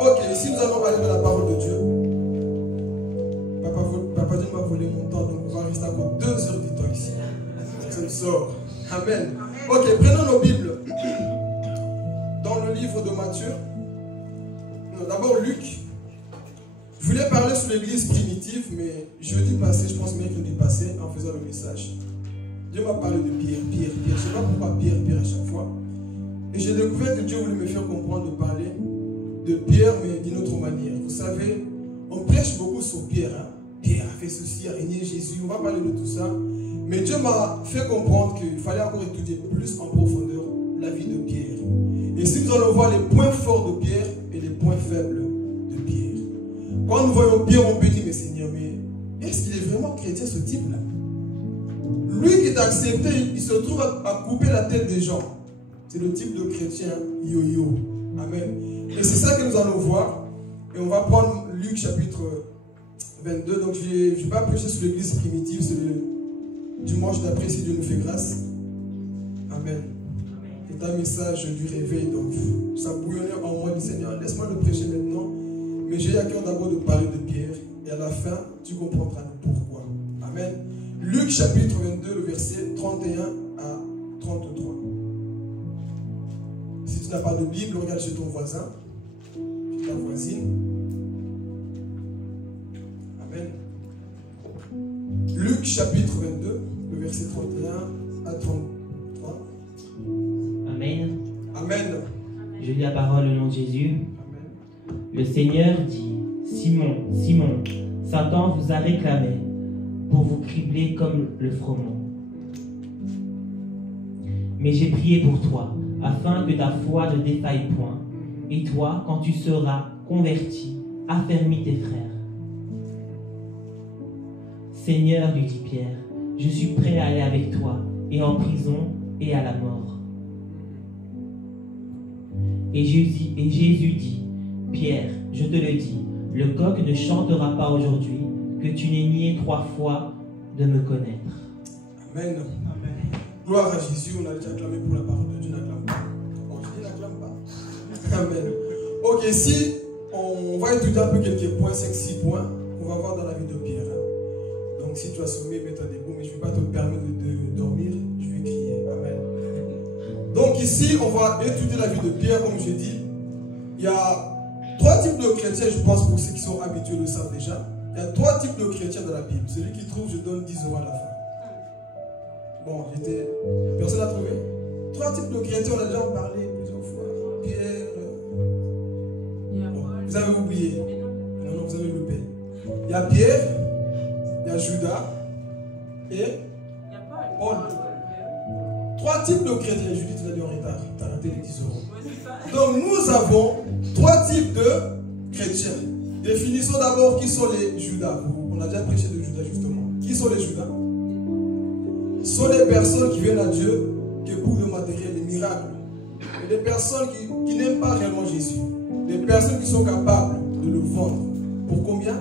Ok, ici nous allons aller dans la parole de Dieu. Papa Dieu m'a volé mon temps, donc on va rester encore 2 heures du temps ici. Ça me sort. Amen. Ok, prenons nos Bibles. Dans le livre de Matthieu. Non, d'abord Luc. Je voulais parler sur l'église primitive, mais jeudi passé, je pense mercredi passé, en faisant le message, Dieu m'a parlé de Pierre. Je ne sais pas pourquoi Pierre à chaque fois. Et j'ai découvert que Dieu voulait me faire comprendre de parler de Pierre, mais d'une autre manière. Vous savez, on prêche beaucoup sur Pierre. Hein? Pierre a fait ceci, a régné Jésus. On va parler de tout ça. Mais Dieu m'a fait comprendre qu'il fallait encore étudier plus en profondeur la vie de Pierre. Et si nous allons voir les points forts de Pierre et les points faibles de Pierre. Quand nous voyons Pierre, on peut dire, mais Seigneur, mais est-ce qu'il est vraiment chrétien ce type-là? Lui qui est accepté, il se trouve à couper la tête des gens. C'est le type de chrétien yo-yo. Amen. Et c'est ça que nous allons voir. Et on va prendre Luc chapitre 22. Donc je ne vais pas prêcher sur l'église primitive. C'est le dimanche d'après si Dieu nous fait grâce. Amen. C'est un message du réveil. Donc ça bouillonnait en moi. Du Seigneur, laisse-moi le prêcher maintenant. Mais j'ai à cœur d'abord de parler de Pierre. Et à la fin, tu comprendras le pourquoi. Amen. Luc chapitre 22, le verset 31 à 33. Si tu n'as pas de Bible, regarde chez ton voisin, chez ta voisine. Amen. Luc chapitre 22, le verset 31 à 33. Amen. Amen. Je lis la parole au nom de Jésus. Amen. Le Seigneur dit, Simon, Simon, Satan vous a réclamé pour vous cribler comme le froment. Mais j'ai prié pour toi, afin que ta foi ne défaille point. Et toi, quand tu seras converti, affermis tes frères. Seigneur, lui dit Pierre, je suis prêt à aller avec toi, et en prison, et à la mort. Et Jésus dit, Pierre, je te le dis, le coq ne chantera pas aujourd'hui, que tu n'aies nié 3 fois de me connaître. Amen. Amen. Gloire à Jésus, on a déjà acclamé pour la parole de Dieu, n'acclame pas. Bon, je dis n'acclame pas. Amen. Ok, si on va étudier un peu quelques points, 5-6 points, qu'on va voir dans la vie de Pierre. Hein. Donc si tu as sommeil, mets-toi debout, mais je ne vais pas te permettre de dormir, je vais crier. Amen. Donc ici, on va étudier la vie de Pierre, comme je dis. Il y a 3 types de chrétiens, je pense, pour ceux qui sont habitués le savent déjà. Il y a 3 types de chrétiens dans la Bible. Celui qui trouve, je donne 10 € à la fin. Bon, personne n'a trouvé. 3 types de chrétiens, on a déjà parlé plusieurs fois. Pierre. Bon, vous avez oublié. Non, vous avez loupé. Il y a Pierre, il y a Judas et Paul. 3 types de chrétiens. Judith, tu l'as dit en retard. Tu as raté les 10 €. Donc, nous avons 3 types de chrétiens. Définissons d'abord qui sont les Judas. On a déjà prêché de Judas justement. Qui sont les Judas? Ce sont les personnes qui viennent à Dieu que pour le matériel, les miracles. Et des personnes qui n'aiment pas réellement Jésus. Des personnes qui sont capables de le vendre. Pour combien?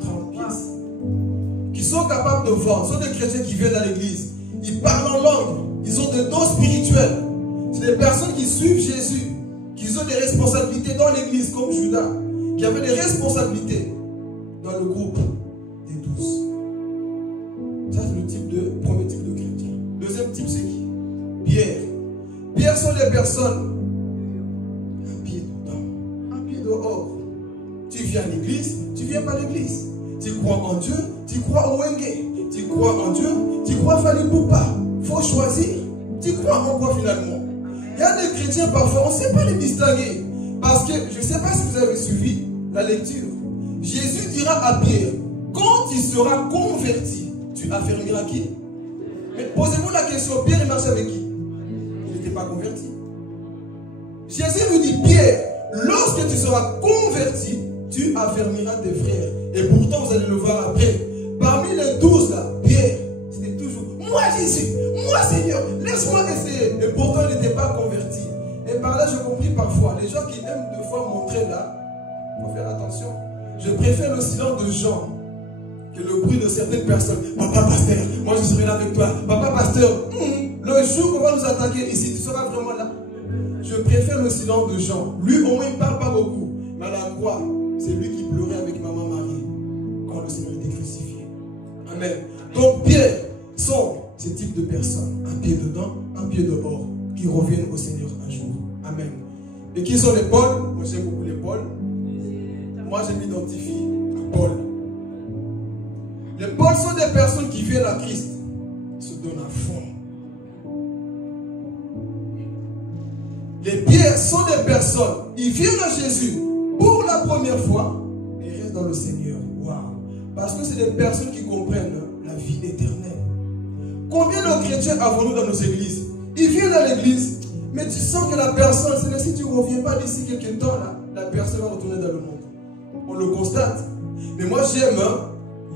30 pièces. Qui sont capables de vendre. Ce sont des chrétiens qui viennent à l'église. Ils parlent en langue. Ils ont des dons spirituels. C'est des personnes qui suivent Jésus. Qui ont des responsabilités dans l'église, comme Judas, qui avait des responsabilités dans le groupe des 12. Ça, c'est le premier type de chrétien. Deuxième type, c'est qui? Pierre. Pierre sont les personnes un pied dedans, un pied dehors. Tu viens à l'église, tu viens pas à l'église. Tu crois en Dieu, tu crois au Wenge. Tu crois en Dieu, tu crois Fali Poupa. Faut choisir. Tu crois en quoi finalement? Il y a des chrétiens parfois, on ne sait pas les distinguer. Parce que, je ne sais pas si vous avez suivi la lecture. Jésus dira à Pierre, quand tu seras converti, tu affermiras qui? Mais posez-vous la question, Pierre il marche avec qui? Il n'était pas converti. Jésus lui dit, Pierre, lorsque tu seras converti, tu affermiras tes frères. Et pourtant, vous allez le voir après. Parmi les 12 là, Pierre, c'était toujours, moi Jésus, moi Seigneur, laisse-moi essayer. Et pourtant, il n'était pas converti. Et par là, j'ai compris parfois, les gens qui aiment deux fois montrer là, il faut faire attention. Je préfère le silence de Jean que le bruit de certaines personnes. Papa pasteur, moi je serai là avec toi. Papa pasteur, le jour qu'on va nous attaquer ici, tu seras vraiment là. Je je préfère le silence de Jean. Lui, au moins, il ne parle pas beaucoup. Mais à la croix, c'est lui qui pleurait avec maman Marie quand le Seigneur était crucifié. Amen. Donc, Pierre sont ces types de personnes. Un pied dedans, un pied dehors, qui reviennent au Seigneur un jour. Amen. Et qui sont les Paul? Moi, j'aime beaucoup les Paul. Moi, je m'identifie à Paul. Les Paul sont des personnes qui viennent à Christ, se donnent à fond. Les Pierres sont des personnes, ils viennent à Jésus pour la première fois et restent dans le Seigneur. Waouh! Parce que c'est des personnes qui comprennent la vie éternelle. Combien de chrétiens avons-nous dans nos églises? Ils viennent à l'église, mais tu sens que la personne, c'est si tu ne reviens pas d'ici quelques temps, là, la personne va retourner dans le monde. On le constate. Mais moi, j'aime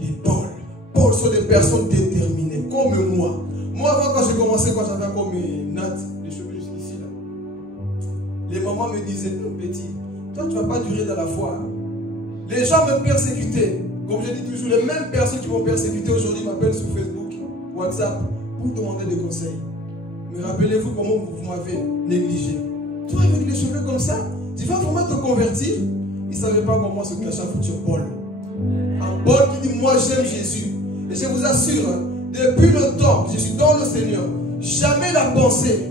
les Paul. Paul sont des personnes déterminées, comme moi. Moi, avant, quand j'ai commencé, quand j'avais comme Nat, les cheveux jusqu'ici, là, les mamans me disaient, non, petit, toi, tu ne vas pas durer dans la foi. Les gens me persécutaient. Comme je dis toujours, les mêmes personnes qui m'ont persécuté aujourd'hui m'appellent sur Facebook, WhatsApp, pour demander des conseils. Mais rappelez-vous comment vous m'avez négligé. Toi, avec les cheveux comme ça, tu vas vraiment te convertir. Ils ne savaient pas comment se cacher un futur Paul. Un Paul qui dit, moi j'aime Jésus. Et je vous assure, depuis le temps que je suis dans le Seigneur, jamais la pensée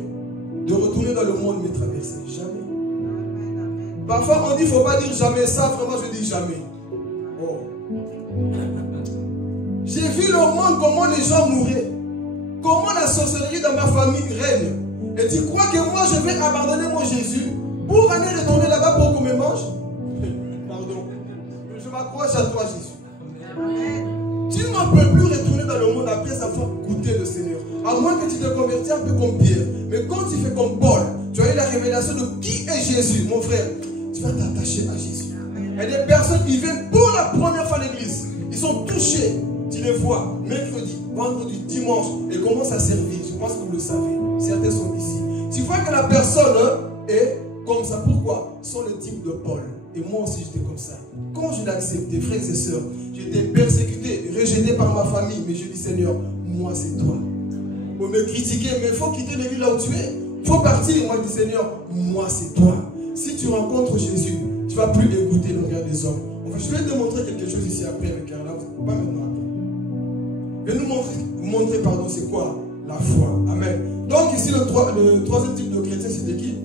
de retourner dans le monde m'est traversée. Jamais. Parfois on dit, il ne faut pas dire jamais. Ça, vraiment, je dis jamais. Oh. J'ai vu le monde, comment les gens mouraient. Comment la sorcellerie dans ma famille règne. Et tu crois que moi, je vais abandonner mon Jésus pour aller retourner là-bas pour qu'on me mange? Pardon. Je m'accroche à toi, Jésus. Tu ne peux plus retourner dans le monde après avoir goûté le Seigneur. À moins que tu te convertis un peu comme Pierre. Mais quand tu fais comme Paul, tu as eu la révélation de qui est Jésus, mon frère. Tu vas t'attacher à Jésus. Et des personnes qui viennent pour la première fois à l'église, ils sont touchés. Tu les vois mercredi, vendredi, dimanche, et commencent à servir. Je pense que vous le savez. Certains sont ici. Tu vois que la personne est comme ça. Pourquoi? Ce sont le type de Paul. Et moi aussi, j'étais comme ça. Quand je l'ai accepté, frères et sœurs, j'étais persécuté, rejeté par ma famille. Mais je dis, Seigneur, moi, c'est toi. On me critiquait, mais il faut quitter l'église là où tu es. Il faut partir. Moi, je dis, Seigneur, moi, c'est toi. Si tu rencontres Jésus, tu ne vas plus écouter le regard des hommes. Enfin, je vais te montrer quelque chose ici après, mais car là, pas maintenant. Je vais vous montrer, pardon, c'est quoi la foi. Amen. Donc, ici, le troisième type de chrétien, c'était qui?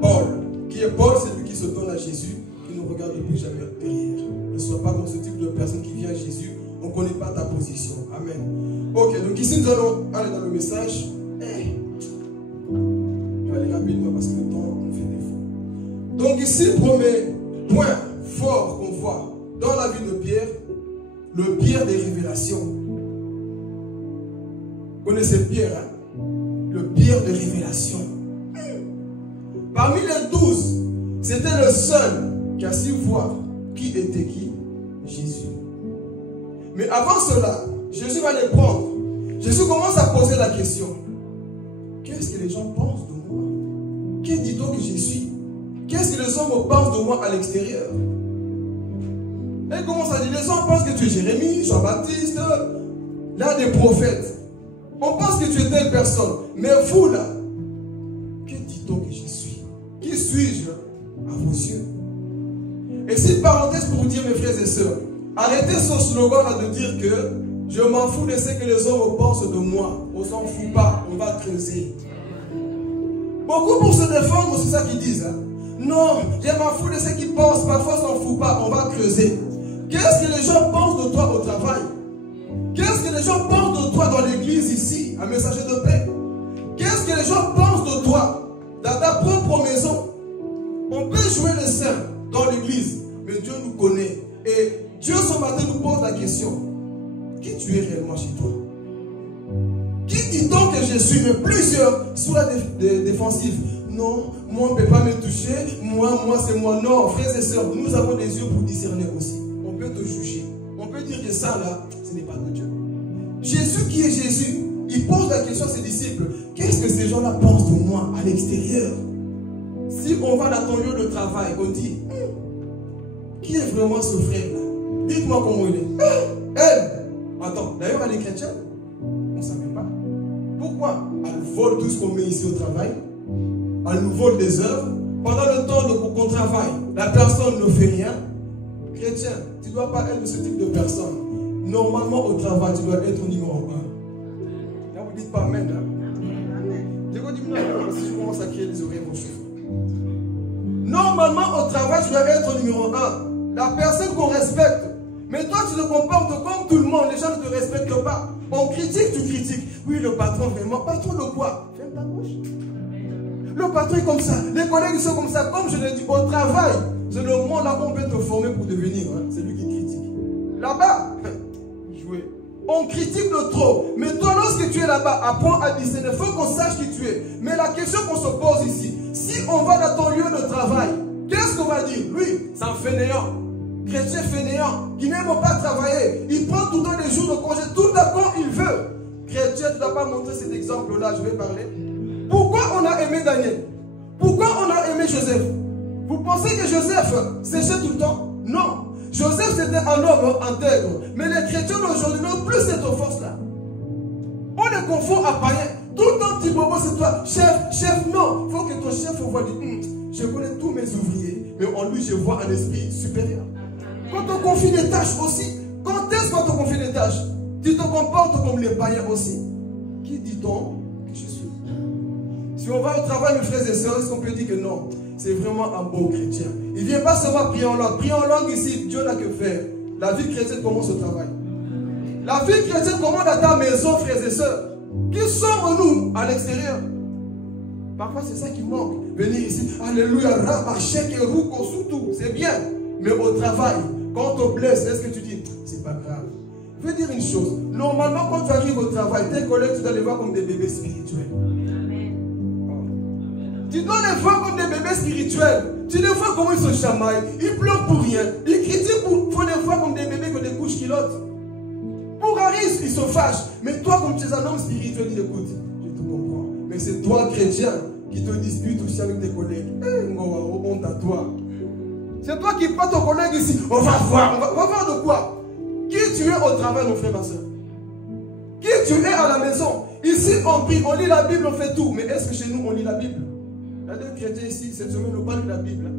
Paul. Qui est Paul? C'est lui qui se donne à Jésus, qui ne regarde plus jamais derrière. Ne sois pas comme ce type de personne qui vient à Jésus. On ne connaît pas ta position. Amen. Ok, donc ici, nous allons aller dans le message. Je vais aller rapidement parce que le temps nous fait défaut. Donc ici, premier point fort qu'on voit dans la vie de Pierre, le Pierre des révélations. Vous connaissez Pierre, hein? Le Pierre des révélations. Parmi les 12, c'était le seul qui a su voir qui était qui? Jésus. Mais avant cela, Jésus va les prendre. Jésus commence à poser la question. Qu'est-ce que les gens pensent de moi? Qui dit-on que je suis? Qu'est-ce que les hommes pensent de moi à l'extérieur? Et commence à dire, les gens pensent que tu es Jérémie, Jean-Baptiste, l'un des prophètes. On pense que tu es telle personne. Mais vous là, que dit-on que je suis? Qui suis-je à vos yeux? Et c'est une parenthèse pour vous dire, mes frères et sœurs, arrêtez ce slogan là de dire que je m'en fous de ce que les hommes pensent de moi. On s'en fout pas, on va creuser. Beaucoup pour se défendre, c'est ça qu'ils disent. Hein? Non, je m'en fous de ce qu'ils pensent, parfois on s'en fout pas, on va creuser. Qu'est-ce que les gens pensent de toi au travail? Qu'est-ce que les gens pensent de toi dans l'église ici, un messager de paix? Qu'est-ce que les gens pensent de toi dans ta propre maison? On peut jouer les saints dans l'église, mais Dieu nous connaît. Et Dieu ce matin nous pose la question. Qui tu es réellement chez toi? Qui dit-on que je suis? Mais plusieurs sur la défensive. Non, moi on ne peut pas me toucher. Moi c'est moi. Non, frères et sœurs, nous avons des yeux pour discerner aussi. On peut te juger. On peut dire que ça là, ce n'est pas de Dieu. Jésus qui est Jésus, il pose la question à ses disciples. Qu'est-ce que ces gens-là pensent de moi à l'extérieur? Si on va dans ton lieu de travail, on dit, qui est vraiment ce frère-là? Dites-moi comment il est. Elle. Attends, d'ailleurs elle est chrétienne. On ne savait pas. Pourquoi? Elle vole tout ce qu'on met ici au travail. à nous vole des œuvres, pendant le temps qu'on travaille, la personne ne fait rien. Chrétien, tu ne dois pas être ce type de personne. Normalement, au travail, tu dois être au numéro 1. Là, vous dites pas Amen. Je vous dis non, si je commence à crier, les oreilles vont chauffer. Normalement, au travail, tu dois être au numéro 1. La personne qu'on respecte. Mais toi, tu te comportes comme tout le monde. Les gens ne te respectent pas. On critique, tu critiques. Oui, le patron, vraiment. Patron de quoi? Ferme ta bouche. Le patron est comme ça. Les collègues sont comme ça. Comme je l'ai dit, au travail, c'est le monde là où on peut te former pour devenir. Hein. C'est lui qui critique. Là-bas, jouez. On critique de trop. Mais toi, lorsque tu es là-bas, apprends à discerner. Il faut qu'on sache qui tu es. Mais la question qu'on se pose ici, si on va dans ton lieu de travail, qu'est-ce qu'on va dire? Lui, c'est un fainéant. Chrétien fainéant, qui n'aime pas travailler. Il prend tout le temps des jours de congé, tout le temps quand il veut. Chrétien, tu ne dois pas montrer cet exemple-là, je vais parler. Pourquoi on a aimé Daniel? Pourquoi on a aimé Joseph? Vous pensez que Joseph séchait tout le temps? Non. Joseph, c'était un homme intègre. Mais les chrétiens d'aujourd'hui n'ont plus cette force-là. On les confond à païens. Tout le temps, petit bobo, c'est toi. Chef, non. Il faut que ton chef voit dire, je connais tous mes ouvriers, mais en lui, je vois un esprit supérieur. Quand on confie des tâches aussi, quand est-ce qu'on te confie des tâches? Tu te comportes comme les païens aussi. Qui dit-on que je suis? Si on va au travail, mes frères et sœurs, est-ce qu'on peut dire que non? C'est vraiment un bon chrétien. Il ne vient pas seulement prier en langue. Prier en langue ici, Dieu n'a que faire. La vie chrétienne commence au travail. La vie chrétienne commence à ta maison, frères et sœurs. Qui sommes-nous à l'extérieur? Parfois, c'est ça qui manque. Venir ici, alléluia, rabachek et rouko, surtout, c'est bien. Mais au travail, quand on te blesse, est-ce que tu dis, c'est pas grave? Je veux dire une chose. Normalement, quand tu arrives au travail, tes collègues, tu dois les voir comme des bébés spirituels. Tu dois les voir comme des bébés spirituels. Tu les vois comment ils se chamaillent. Ils pleurent pour rien. Ils critiquent pour... faut les voir comme des bébés que des couches kilotes. Pour Aris, ils se fâchent. Mais toi, comme tu es un homme spirituel, dis écoute, je te comprends. Mais c'est toi, chrétien, qui te dispute aussi avec tes collègues. Honte à toi. C'est toi qui prends ton collègue ici. On va voir. On va voir de quoi? Qui tu es au travail, mon frère, ma soeur? Qui tu es à la maison? Ici, on prie, on lit la Bible, on fait tout. Mais est-ce que chez nous, on lit la Bible? Il y a des chrétiens ici, cette semaine, on parle de la Bible.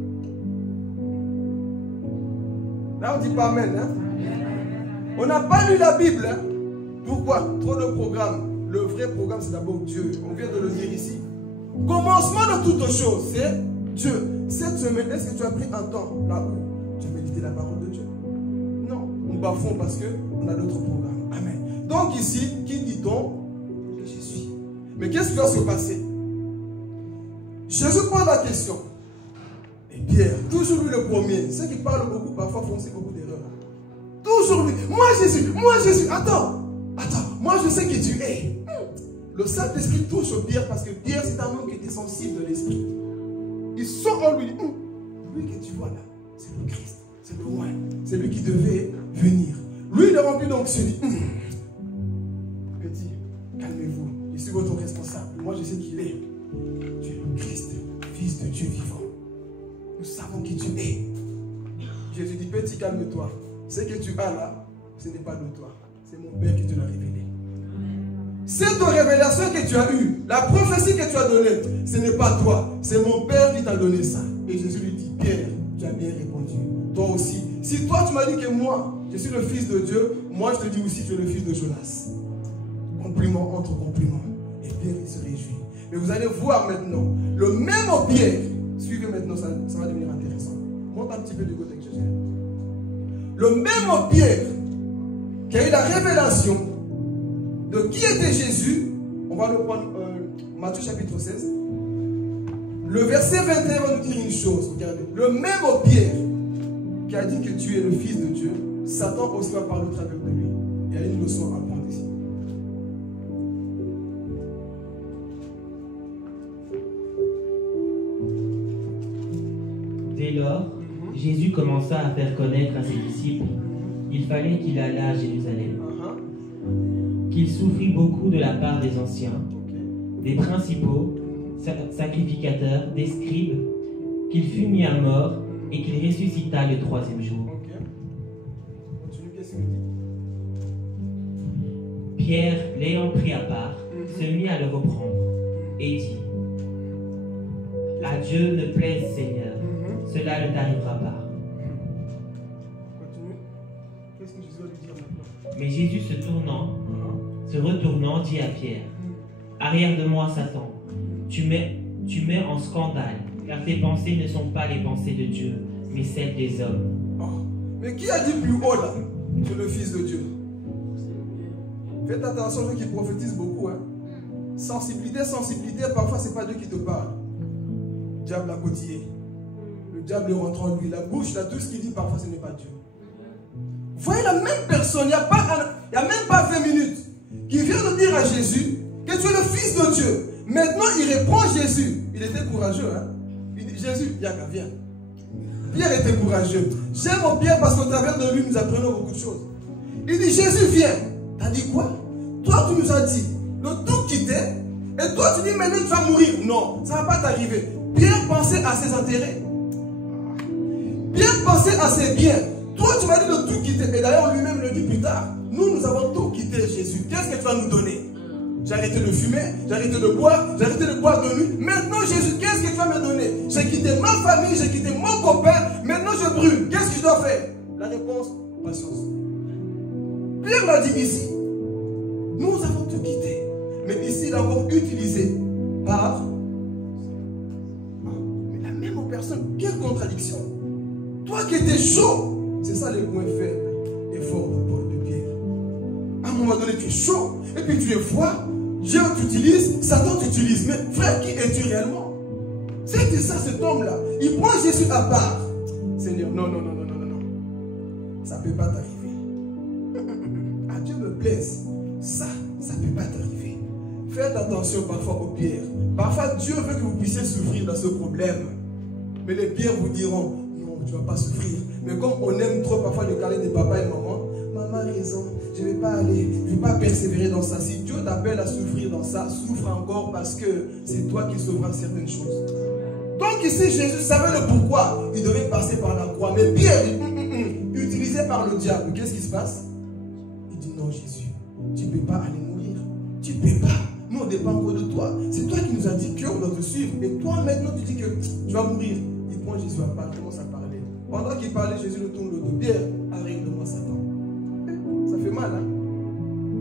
Là, on ne dit pas Amen. Hein? On n'a pas lu la Bible. Hein? Pourquoi? Trop de programmes. Le vrai programme, c'est d'abord Dieu. On vient de le dire ici. Commencement de toutes choses, c'est Dieu. Cette semaine, est-ce que tu as pris un temps là où tu as médité la parole de Dieu? Non. Nous bafons parce qu'on a d'autres programmes. Amen. Donc ici, qui dit-on que je suis? Mais qu'est-ce qui va se passer? Jésus pose la question. Et Pierre, toujours lui le premier. Ceux qui parlent beaucoup, parfois font aussi beaucoup d'erreurs. Toujours lui. Moi Jésus. Attends. Moi je sais qui tu es. Le Saint-Esprit touche Pierre parce que Pierre c'est un homme qui était sensible de l'esprit. Il sort en lui. Lui que tu vois là, c'est le Christ. C'est le roi. C'est lui qui devait venir. Lui il est rempli donc se dit. Petit, calmez-vous. Je suis votre responsable. Moi je sais qui il est. Tu es le Christ, Fils de Dieu vivant. Nous savons qui tu es. Jésus dit, petit, calme-toi. Ce que tu as là, ce n'est pas de toi. C'est mon Père qui te l'a révélé. Cette révélation que tu as eue, la prophétie que tu as donnée, ce n'est pas toi. C'est mon Père qui t'a donné ça. Et Jésus lui dit, Pierre, tu as bien répondu. Toi aussi. Si toi tu m'as dit que moi, je suis le Fils de Dieu, moi je te dis aussi que tu es le fils de Jonas. Compliment entre compliments. Et Pierre il se réjouit. Mais vous allez voir maintenant, le même Pierre, suivez maintenant, ça va devenir intéressant. Monte un petit peu du côté que je gère. Le même Pierre, qui a eu la révélation de qui était Jésus, on va le prendre, Matthieu chapitre 16. Le verset 21 va nous dire une chose, regardez. Le même Pierre, qui a dit que tu es le Fils de Dieu, Satan aussi va parler au travers de lui. Il y a une leçon à prendre ici. Dès lors, Jésus commença à faire connaître à ses disciples qu'il fallait qu'il allât à Jérusalem, qu'il souffrit beaucoup de la part des anciens, des principaux, sacrificateurs, des scribes, qu'il fut mis à mort et qu'il ressuscita le troisième jour. Pierre, l'ayant pris à part, se mit à le reprendre et dit: à Dieu ne plaise, Seigneur, cela ne t'arrivera pas. Continue. Qu'est-ce que Jésus va lui dire maintenant? Mais Jésus se retournant, dit à Pierre, arrière de moi, Satan, tu mets en scandale, car tes pensées ne sont pas les pensées de Dieu, mais celles des hommes. Oh. Mais qui a dit plus haut là que le Fils de Dieu? Faites attention, ceux qui prophétisent beaucoup. Hein. Sensibilité, parfois c'est pas Dieu qui te parle. Le diable a cotillé. Le diable rentre en lui. La bouche, là, tout ce qu'il dit, parfois ce n'est pas Dieu. Vous voyez la même personne, il n'y a même pas 20 minutes, qui vient de dire à Jésus que tu es le Fils de Dieu. Maintenant, il reprend Jésus. Il était courageux. Hein? Il dit, Jésus, viens. Pierre était courageux. J'aime Pierre parce qu'au travers de lui, nous apprenons beaucoup de choses. Il dit, Jésus, viens. T'as dit quoi? Toi, tu nous as dit de tout quitter. Et toi, tu dis, maintenant, tu vas mourir. Non, ça ne va pas t'arriver. Pierre pensait à ses intérêts. Pierre pensait à ses biens. Toi, tu m'as dit de tout quitter. Et d'ailleurs, lui-même le dit plus tard. Nous avons tout quitté, Jésus. Qu'est-ce que tu vas nous donner? J'ai arrêté de fumer, j'ai arrêté de boire, j'ai arrêté de boire de nuit. Maintenant, Jésus, qu'est-ce que tu vas me donner? J'ai quitté ma famille, j'ai quitté mon copain. Maintenant, je brûle. Qu'est-ce que je dois faire? La réponse, patience. Pierre l'a dit ici. Nous avons tout quitté. Mais ici, il a encore utilisé par... Mais la même personne, quelle contradiction. Toi qui étais chaud, c'est ça les points faibles et forts de Pierre. À un moment donné, tu es chaud, et puis tu es froid. Dieu t'utilise, Satan t'utilise. Mais frère, qui es-tu réellement? C'était ça, cet homme-là. Il prend Jésus à part. Seigneur, non. Ça ne peut pas t'arriver. À Dieu me plaise. Ça ne peut pas t'arriver. Faites attention parfois aux pierres. Parfois, Dieu veut que vous puissiez souffrir dans ce problème. Mais les pierres vous diront, non, tu ne vas pas souffrir. Mais comme on aime trop parfois le câlin de papa et maman, maman a raison, je ne vais pas aller, je ne vais pas persévérer dans ça. Si Dieu t'appelle à souffrir dans ça, souffre encore parce que c'est toi qui sauveras certaines choses. Donc ici, Jésus savait le pourquoi il devait passer par la croix. Mais Pierre, utilisé par le diable, qu'est-ce qui se passe? Il dit non, Jésus, tu ne peux pas aller mourir. Tu ne peux pas. Nous, on dépend encore de toi. C'est toi qui nous as dit qu'on doit te suivre. Et toi, maintenant, tu dis que tu vas mourir. Il prend Jésus à part, il commence à parler. Pendant qu'il parlait, Jésus le tourne le dos. Pierre, arrête de moi, Satan. Ça fait mal, hein?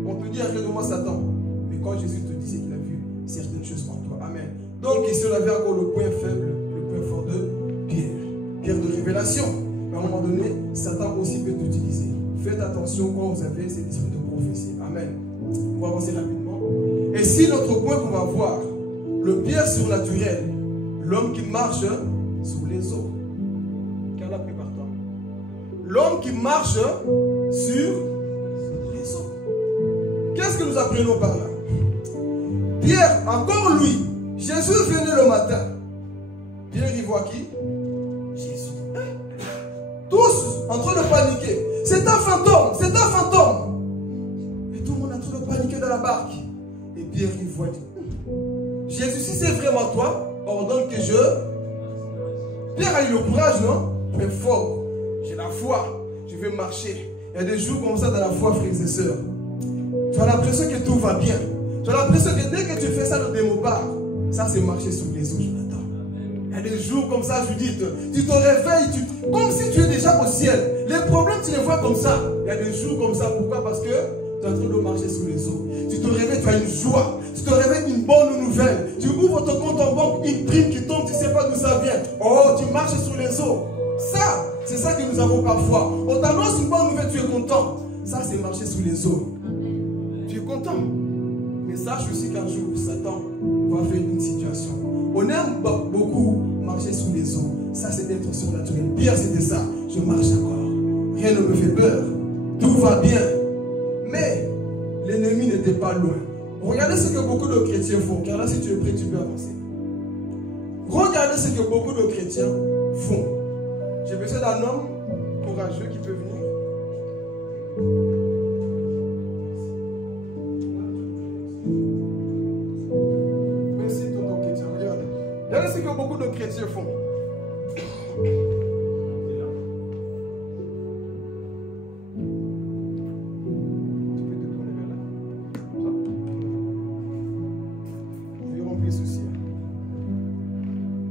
On te dit arrête de moi, Satan. Mais quand Jésus te dit, c'est qu'il a vu certaines choses en toi. Amen. Donc ici, on avait encore le point faible, le point fort de Pierre. Pierre de révélation. Mais à un moment donné, Satan aussi peut t'utiliser. Faites attention quand vous avez ces esprits de prophétie. Amen. On va avancer rapidement. Et si notre point qu'on va voir, le Pierre surnaturel, l'homme qui marche sur les eaux. Carla, prépare-toi. L'homme qui marche sur les eaux. Qu'est-ce que nous apprenons par là? Pierre, encore lui, Jésus venait le matin. Pierre, il voit qui? Jésus. Tous en train de paniquer. C'est un fantôme, c'est un fantôme. Et tout le monde est en train de paniquer dans la barque. Et Pierre, il voit Jésus, si c'est vraiment toi, ordonne que je... Pierre a eu le courage, non? Très fort. J'ai la foi. Je vais marcher. Il y a des jours comme ça dans la foi, frères et sœurs. Tu as l'impression que tout va bien. Tu as l'impression que dès que tu fais ça, le démon part. Ça, c'est marcher sur les eaux, Jonathan. Il y a des jours comme ça, Judith. Tu te réveilles, comme si tu es déjà au ciel. Les problèmes, tu les vois comme ça. Il y a des jours comme ça. Pourquoi? Parce que tu es en train de marcher sur les eaux. Tu te réveilles, tu as une joie. Tu te réveilles, une bonne nouvelle. Tu ouvres ton compte en banque, une prime qui tombe, tu ne sais pas d'où ça vient. Oh, tu marches sur les eaux. Ça, c'est ça que nous avons parfois. On t'annonce une bonne nouvelle, tu es content. Ça, c'est marcher sur les eaux. Tu es content. Mais sache aussi qu'un jour, Satan va faire une situation. On aime beaucoup marcher sous les eaux. Ça, c'est d'être surnaturel. Pierre, c'était ça. Je marche encore. Rien ne me fait peur. Tout va bien. Mais l'ennemi n'était pas loin. Regardez ce que beaucoup de chrétiens font. Car là, si tu es prêt, tu peux avancer. Regardez ce que beaucoup de chrétiens font. J'ai besoin d'un homme courageux qui peut venir. Merci, tonton chrétien. Regardez. Regardez ce que beaucoup de chrétiens font.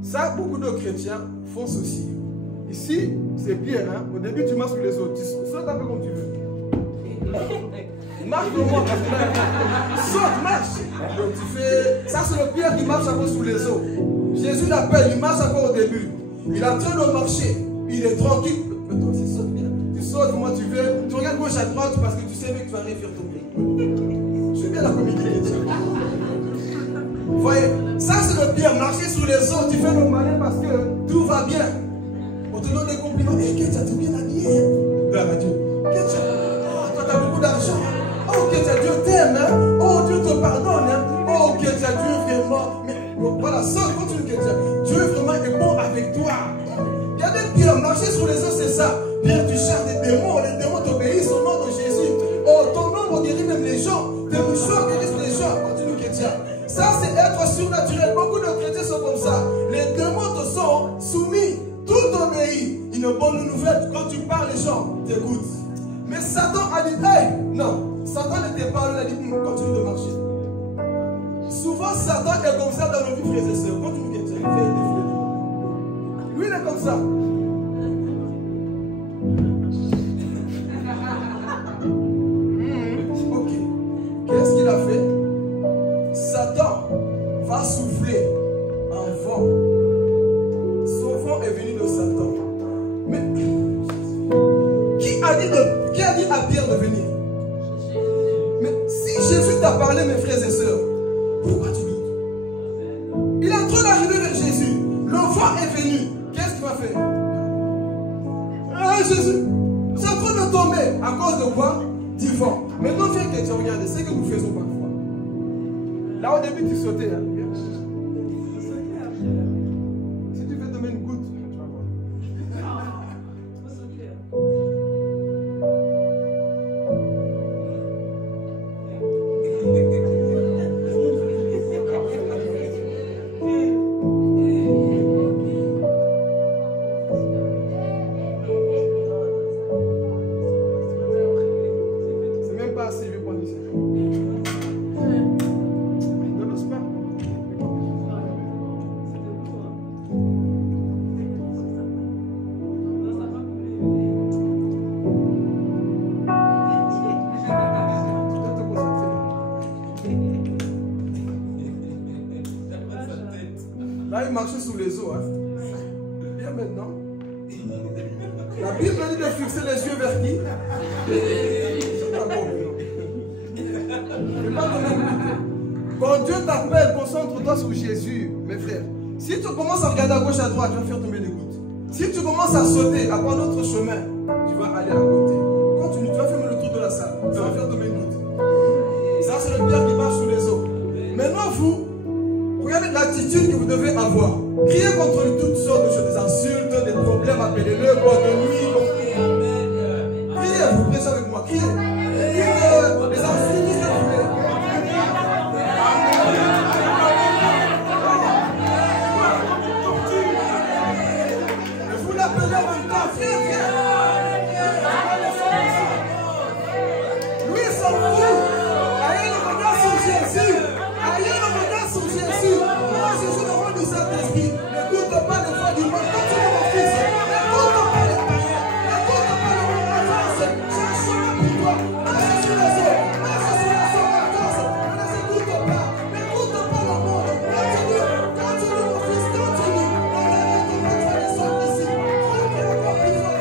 Ça, de chrétiens font ceci. Ici, c'est Pierre. Hein? Au début, tu marches sur les autres. Tu sautes un peu comme tu veux. Marche pour moi. Saute, marche. Donc, tu fais... Ça, c'est le Pierre qui marche un peu sous les eaux. Jésus l'appelle, il marche encore au début. Il est en train de marcher. Il est tranquille. Mais toi aussi, saute bien. Tu sautes, comment tu veux. Tu regardes gauche à droite parce que tu sais que tu vas rien faire tomber. Je suis bien la comédie chrétienne. Vous voyez, ça c'est le Pierre, marcher sur les eaux, tu fais le malin parce que tout va bien. On te donne des compliments. Hé, Kétia, tu es bien habillé. Gloire à Dieu. Kétia, oh, toi tu as beaucoup d'argent. Oh, Kétia, Dieu t'aime. Hein? Oh, Dieu te pardonne. Hein? Oh, Kétia, Dieu vraiment. Mais voilà, ça, continue, Kétia. Dieu vraiment est bon avec toi. Regardez Pierre, marcher sur les eaux, c'est ça. Pierre, tu cherches des démons. Les démons t'obéissent au nom de Jésus. Oh, ton nom va guérir même les gens. Tes mouchoirs guérissent les gens. Continue, Kétia. Ça, c'est être surnaturel. Beaucoup de chrétiens sont comme ça. Les démons te sont soumis. Tout obéit. Une bonne nouvelle. Quand tu parles, les gens t'écoutent. Mais Satan a dit, hey, non. Satan n'était pas là. Il a dit, continue de marcher. Souvent, Satan est comme ça dans nos vies, frères et sœurs. Continue, chrétien. Il fait des fleurs. Lui, il est comme ça. Ok. Qu'est-ce qu'il a fait? Satan va souffler un vent. Son vent est venu de Satan. Mais qui a dit à Pierre de venir? Mais si Jésus t'a parlé, mes frères et sœurs, pourquoi tu doutes? Il est en train d'arriver vers Jésus. Le vent est venu. Qu'est-ce qu'il va faire? Ah, Jésus, c'est en train de tomber. À cause de quoi? Du vent. Maintenant, viens que tu regardes. C'est ce que nous faisons parfois. Là, au début, tu sautais. Hein? Si tu veux tomber une goutte, tu vas voir. C'est même pas assez vieux pour nous. Là, il marchait sous les eaux. Hein. Bien maintenant. La Bible dit de fixer les yeux vers qui? C'est pas bon. Pas quand Dieu t'appelle, concentre-toi sur Jésus, mes frères. Si tu commences à regarder à gauche, à droite, tu vas faire tomber des gouttes. Si tu commences à sauter, à prendre d'autres chemins, tu vas aller à côté. Continue, tu vas faire le tour de la salle. Tu vas faire tomber une goutte. Ça, c'est le Pierre qui marche sous les eaux. Maintenant, vous, regardez l'attitude que vous devez avoir. Criez contre toutes sortes de choses, des insultes, des problèmes, appelez-le, boîte de nuit. Criez, vous prêchez avec moi, criez. Criez les insultes, qu'est-ce que vous voulez? Vous l'appelez en même temps, viens, viens. Lui, il s'en fout. Ayez le regard sur Jésus. Ayez le regard sur Jésus. Moi, Jésus, le roi du Saint-Esprit. N'écoute pas les voix du monde. Continue, mon fils. N'écoute pas les païens. N'écoute pas le monde de France. J'ai un chemin pour toi. Marche sur les eaux. Marche sur les eaux, ma France. Ne les écoute pas. N'écoute pas le monde. Continue. Continue, mon fils. Continue. On arrête de mettre les autres ici. Faut qu'il y ait encore plus de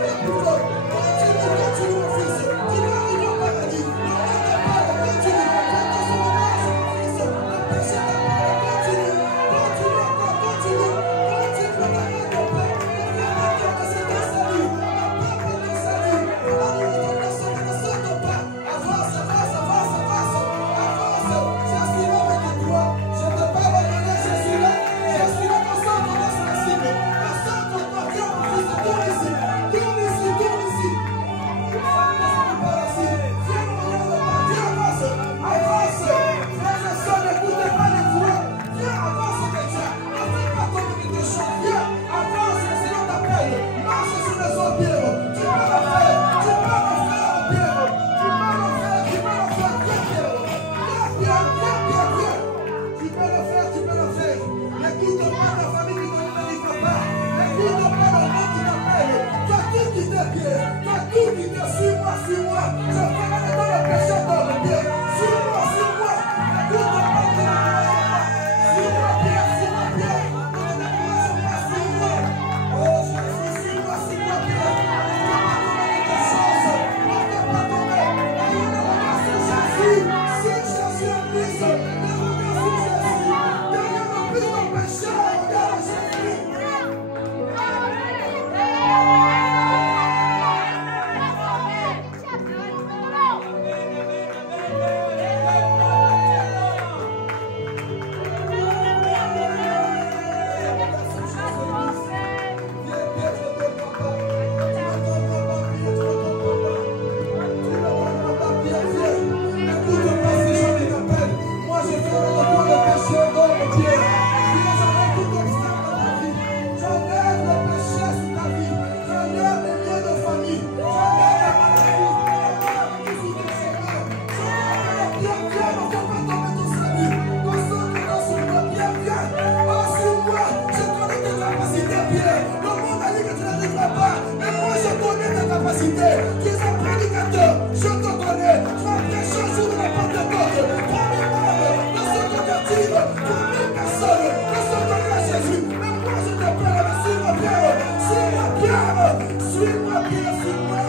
Seigneur. Suis-moi, Père, suis-moi.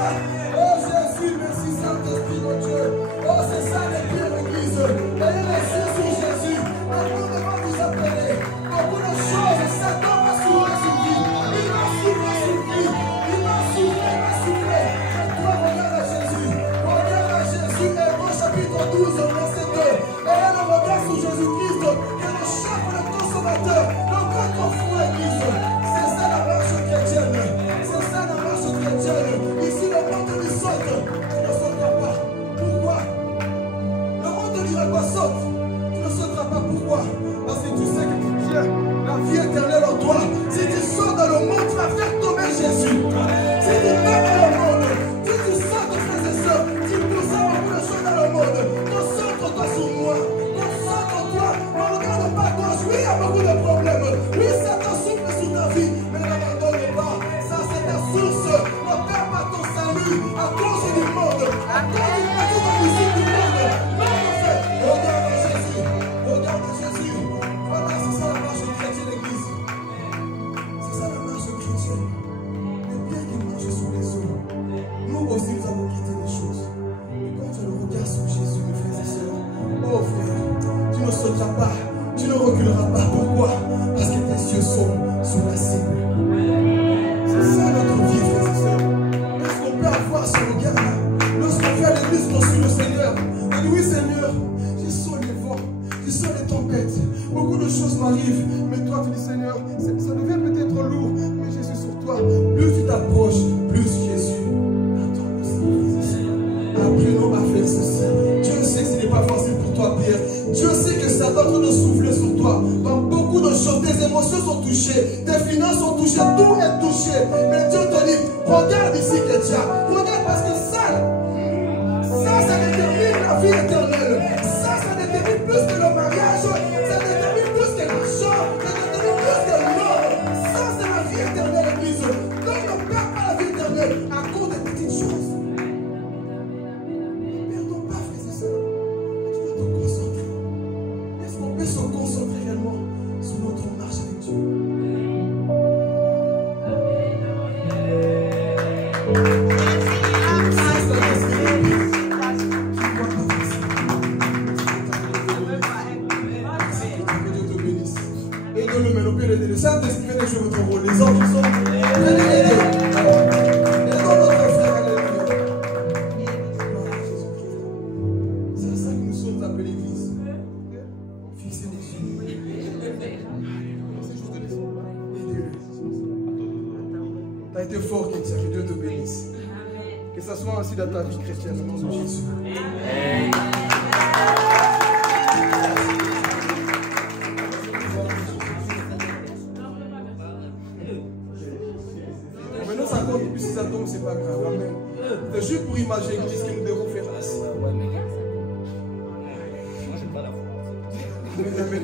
Oh Jésus, merci Saint-Esprit, mon Dieu. Oh, c'est ça les pieds de l'Église. Ayez les yeux sur Jésus. Maintenant, devant vous appeler. Beaucoup de choses, Satan va souffler sur lui. Il va souffler sur lui. Il va souffler, il va souffler. Et toi, regarde à Jésus. Regarde à Jésus. Hébreux chapitre 12, verset 2. Ayez le regard sur Jésus-Christ, qui est le chef, le consommateur, le grand confort Église. C'est ça la marche chrétienne. C'est ça la marche chrétienne. Ici, le monde te dit saute. Tu ne sauteras pas. Pourquoi? Le monde te dira pas saute. Tu ne sauteras pas. Pourquoi? Parce que tu sais que tu tiens la vie éternelle en toi. Si tu sautes dans le monde, tu vas faire tomber Jésus. Si tu vas dans le monde, si tu sautes, frères et sœurs, tu pousses beaucoup de choses dans le monde. Concentre-toi sur moi. Concentre-toi. Ne regarde pas à gauche. Oui, il y a beaucoup de problèmes. Oui, Satan souffle sur ta vie. Mais n'abandonne pas. Ça, c'est ta source. Ne perds pas ton salut à cause du monde. À cause du petit musique du monde. Non, en fait, regarde à Jésus. Regarde à Jésus. Voilà, c'est ça la marche chrétienne, l'Église. C'est ça la marche chrétienne. Les pieds qui marchent sur les eaux. Nous aussi, nous avons quitté les choses. Et quand tu le regardes sur Jésus, mes frères et sœurs, oh frère, tu ne sauteras pas. Tu ne reculeras pas. Pourquoi? Parce que tes yeux sont sur la cible. C'est ça notre vie, frères et sœurs. Est-ce qu'on peut avoir ce regard-là? Lorsqu'on vient à l'église, on suit le Seigneur. On dit oui, Seigneur, je sens les vents, je sens les tempêtes. Beaucoup de choses m'arrivent. Mais toi, tu dis, Seigneur, ça devient peut-être lourd, mais je suis sur toi. Plus tu t'approches, plus Jésus attend le Seigneur. Apprenons à faire ceci. Dieu sait que ce n'est pas facile pour toi, Pierre. Dieu sait que Satan est en train de souffler sur toi. Dans beaucoup de choses, tes émotions sont touchées, tes finances sont touchées, tout est touché. Mais Dieu te dit, regarde ici, Kétia. Regarde parce que ça détermine la vie éternelle. Ça détermine plus que le mariage. Ça détermine plus que l'argent. Ça détermine plus que l'or. Ça, c'est la vie éternelle, Église. Donc, ne perds pas la vie éternelle à cause des petites choses. Ne perdons pas, frères et sœurs. Tu vas te concentrer. Est-ce qu'on peut se concentrer réellement sur notre marche avec Dieu? Le Saint-Esprit vient de jouer votre rôle. Les hommes qui sont venez aider. Aidons notre frère. Alléluia. C'est à ça que nous sommes appelés l'Église. Fixez les yeux. Aidez-le. Tu as été fort, Kétia. Que Dieu te bénisse. Que ça soit ainsi dans ta vie chrétienne au nom de Jésus. Amen. Si ça tombe, c'est pas grave. Amen. C'est juste pour imaginer ce que nous devons faire ainsi. Amen.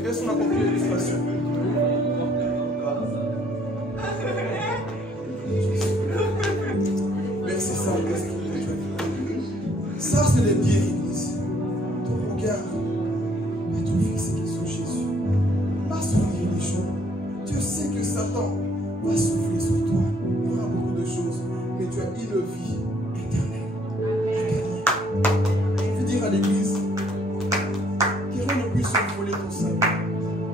Est-ce qu'on a compris l'illustration? Merci Saint-Esprit. Ça, c'est les pieds, Église. Ton regard va être fixé sur Jésus. Pas sur les religions. Dieu sait que Satan va souffler sur toi. Il y aura beaucoup de choses. Mais tu as une vie éternelle à gagner. Je veux dire à l'église, que rien ne puisse voler ton salut.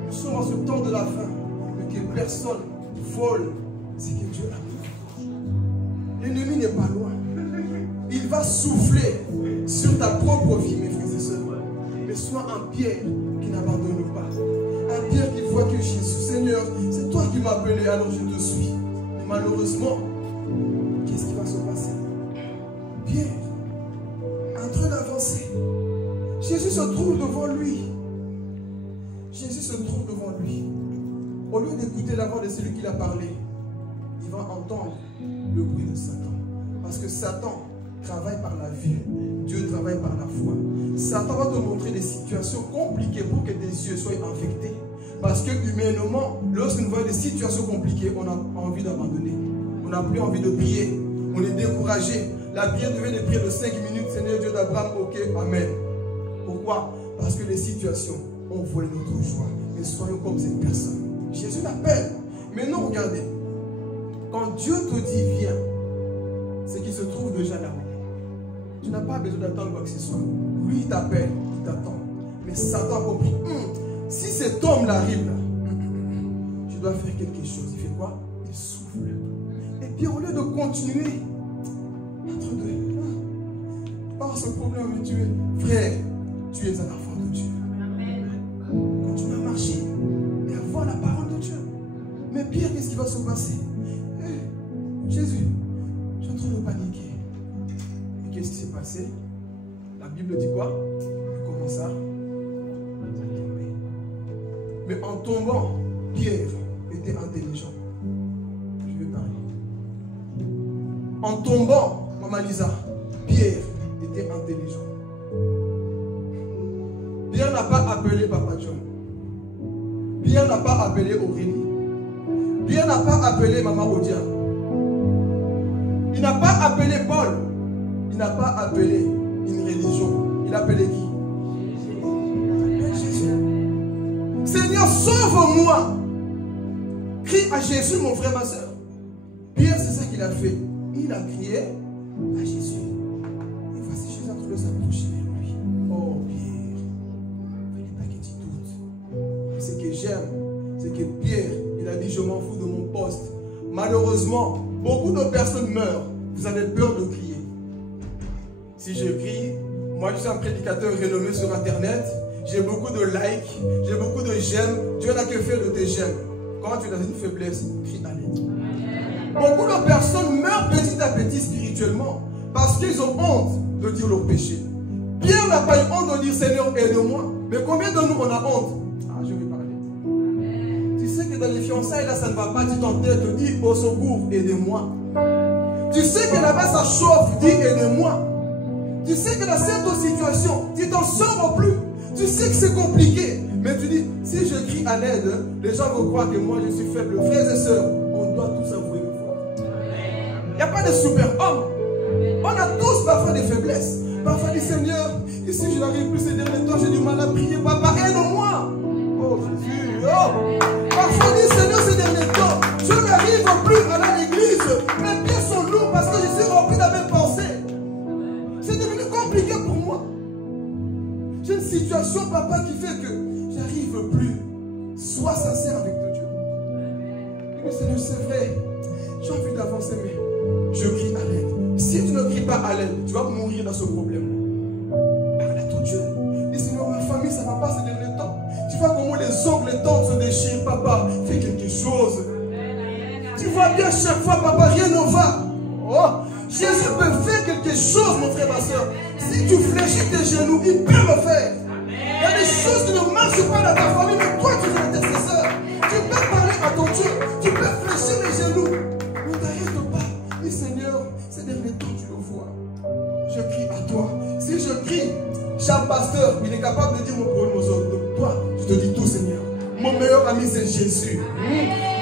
Nous sommes en ce temps de la fin, mais que personne vole ce que Dieu a mis. L'ennemi n'est pas loin. Il va souffler sur ta propre vie, mes frères et sœurs. Mais sois un Pierre qui n'abandonne pas. Un Pierre qui voit que Jésus, Seigneur, c'est toi qui m'as appelé, alors je te suis. Et malheureusement, qu'est-ce qui va se passer? Pierre, en train d'avancer, Jésus se trouve devant lui. Jésus se trouve devant lui. Au lieu d'écouter la voix de celui qui l'a parlé, il va entendre le bruit de Satan. Parce que Satan travaille par la vie. Dieu travaille par la foi. Satan va te montrer des situations compliquées pour que tes yeux soient infectés. Parce que humainement, lorsque nous voyons des situations compliquées, on a envie d'abandonner. On n'a plus envie de prier. On est découragé. La prière devient des prières de 5 minutes. Seigneur Dieu d'Abraham, ok, amen. Pourquoi? Parce que les situations ont volé notre joie. Mais soyons comme cette personne. Jésus l'appelle. Mais non, regardez. Quand Dieu te dit viens, c'est qu'il se trouve déjà là-haut. Tu n'as pas besoin d'attendre quoi que ce soit. Lui, il t'appelle, il t'attend. Mais Satan a compris. Si cet homme-là arrive là, tu dois faire quelque chose. Il fait quoi? Il souffle. Et puis au lieu de continuer, entre deux, oh, ce problème me tue. Frère, tu es un enfant de Dieu. Continue à marcher et à voir la parole de Dieu. Mais Pierre, qu'est-ce qui va se passer? Jésus, je suis en train de paniquer. Et qu'est-ce qui s'est passé? La Bible dit quoi? Il commence à tomber. Mais en tombant, Pierre était intelligent. Je vais parler. En tombant, Maman Lisa, Pierre était intelligent. Pierre n'a pas appelé Papa John. Pierre n'a pas appelé Aurélie. Pierre n'a pas appelé Maman Odia. Il n'a pas appelé Paul. Il n'a pas appelé une religion. Il a appelé qui? Jésus. Seigneur, sauve-moi. Crie à Jésus, mon frère, ma soeur. Pierre, c'est ça qu'il a fait. Il a crié à Jésus. Et voici Jésus en train de s'approcher vers lui. Oh Pierre, il n'est pas que tu doutes. Ce que j'aime, c'est que Pierre, il a dit je m'en fous de mon poste. Malheureusement, beaucoup de personnes meurent. Vous avez peur de crier. Si je crie, moi je suis un prédicateur renommé sur internet. J'ai beaucoup de likes, j'ai beaucoup de j'aime. Dieu n'a que fait de tes j'aime. Quand tu es dans une faiblesse, crie à l'aide. Beaucoup de personnes meurent petit à petit spirituellement parce qu'ils ont honte de dire leur péché. Pierre n'a pas eu honte de dire Seigneur, aide-moi. Mais combien de nous on a honte? Ah, je vais parler. Tu sais que dans les fiançailles, là, ça ne va pas, tu t'entêtes, tu dis au secours, aidez-moi. Tu sais que là-bas, ça chauffe, dis aidez-moi. Tu sais que dans cette situation, tu t'en sors plus. Tu sais que c'est compliqué. Mais tu dis, si je crie à l'aide, les gens vont croire que moi je suis faible. Frères et sœurs, on doit tous avouer le foi. Il n'y a pas de super-homme. On a tous parfois des faiblesses. Parfois, dit Seigneur, et si je n'arrive plus ces derniers temps, j'ai du mal à prier. Papa, aide-moi. Oh Jésus, oh. Parfois, dit Seigneur, ces derniers temps, je n'arrive plus à aller à l'église. Mes pieds sont lourds parce que je suis rempli de la même pensée. C'est devenu compliqué pour moi. J'ai une situation, papa, qui fait que j'arrive plus. Sois sincère avec ton Dieu. Mais Seigneur, c'est vrai. J'ai envie d'avancer, mais je crie à l'aide. Si tu ne cries pas à l'aide, tu vas mourir dans ce problème. Parle à ton Dieu. Dis Seigneur, ma famille, ça ne va pas ces derniers temps. Tu vois comment les ongles, les dents se déchirent. Papa, fais quelque chose. Tu vois bien chaque fois, papa, rien ne va. Oh, Jésus peut faire quelque chose, mon frère, ma soeur. Si tu fléchis tes genoux, il peut le faire. Il y a des choses qui ne marchent pas dans ta famille, mais toi, tu es l'intercesseur. Tu peux parler à ton Dieu. Tu peux fléchir les genoux. Ne t'arrête pas. Dis Seigneur, ces derniers temps, tu le vois. Je crie à toi. Si je crie, chaque pasteur, il est capable de dire mon problème aux autres. Donc toi, je te dis tout, Seigneur. Mon meilleur ami, c'est Jésus.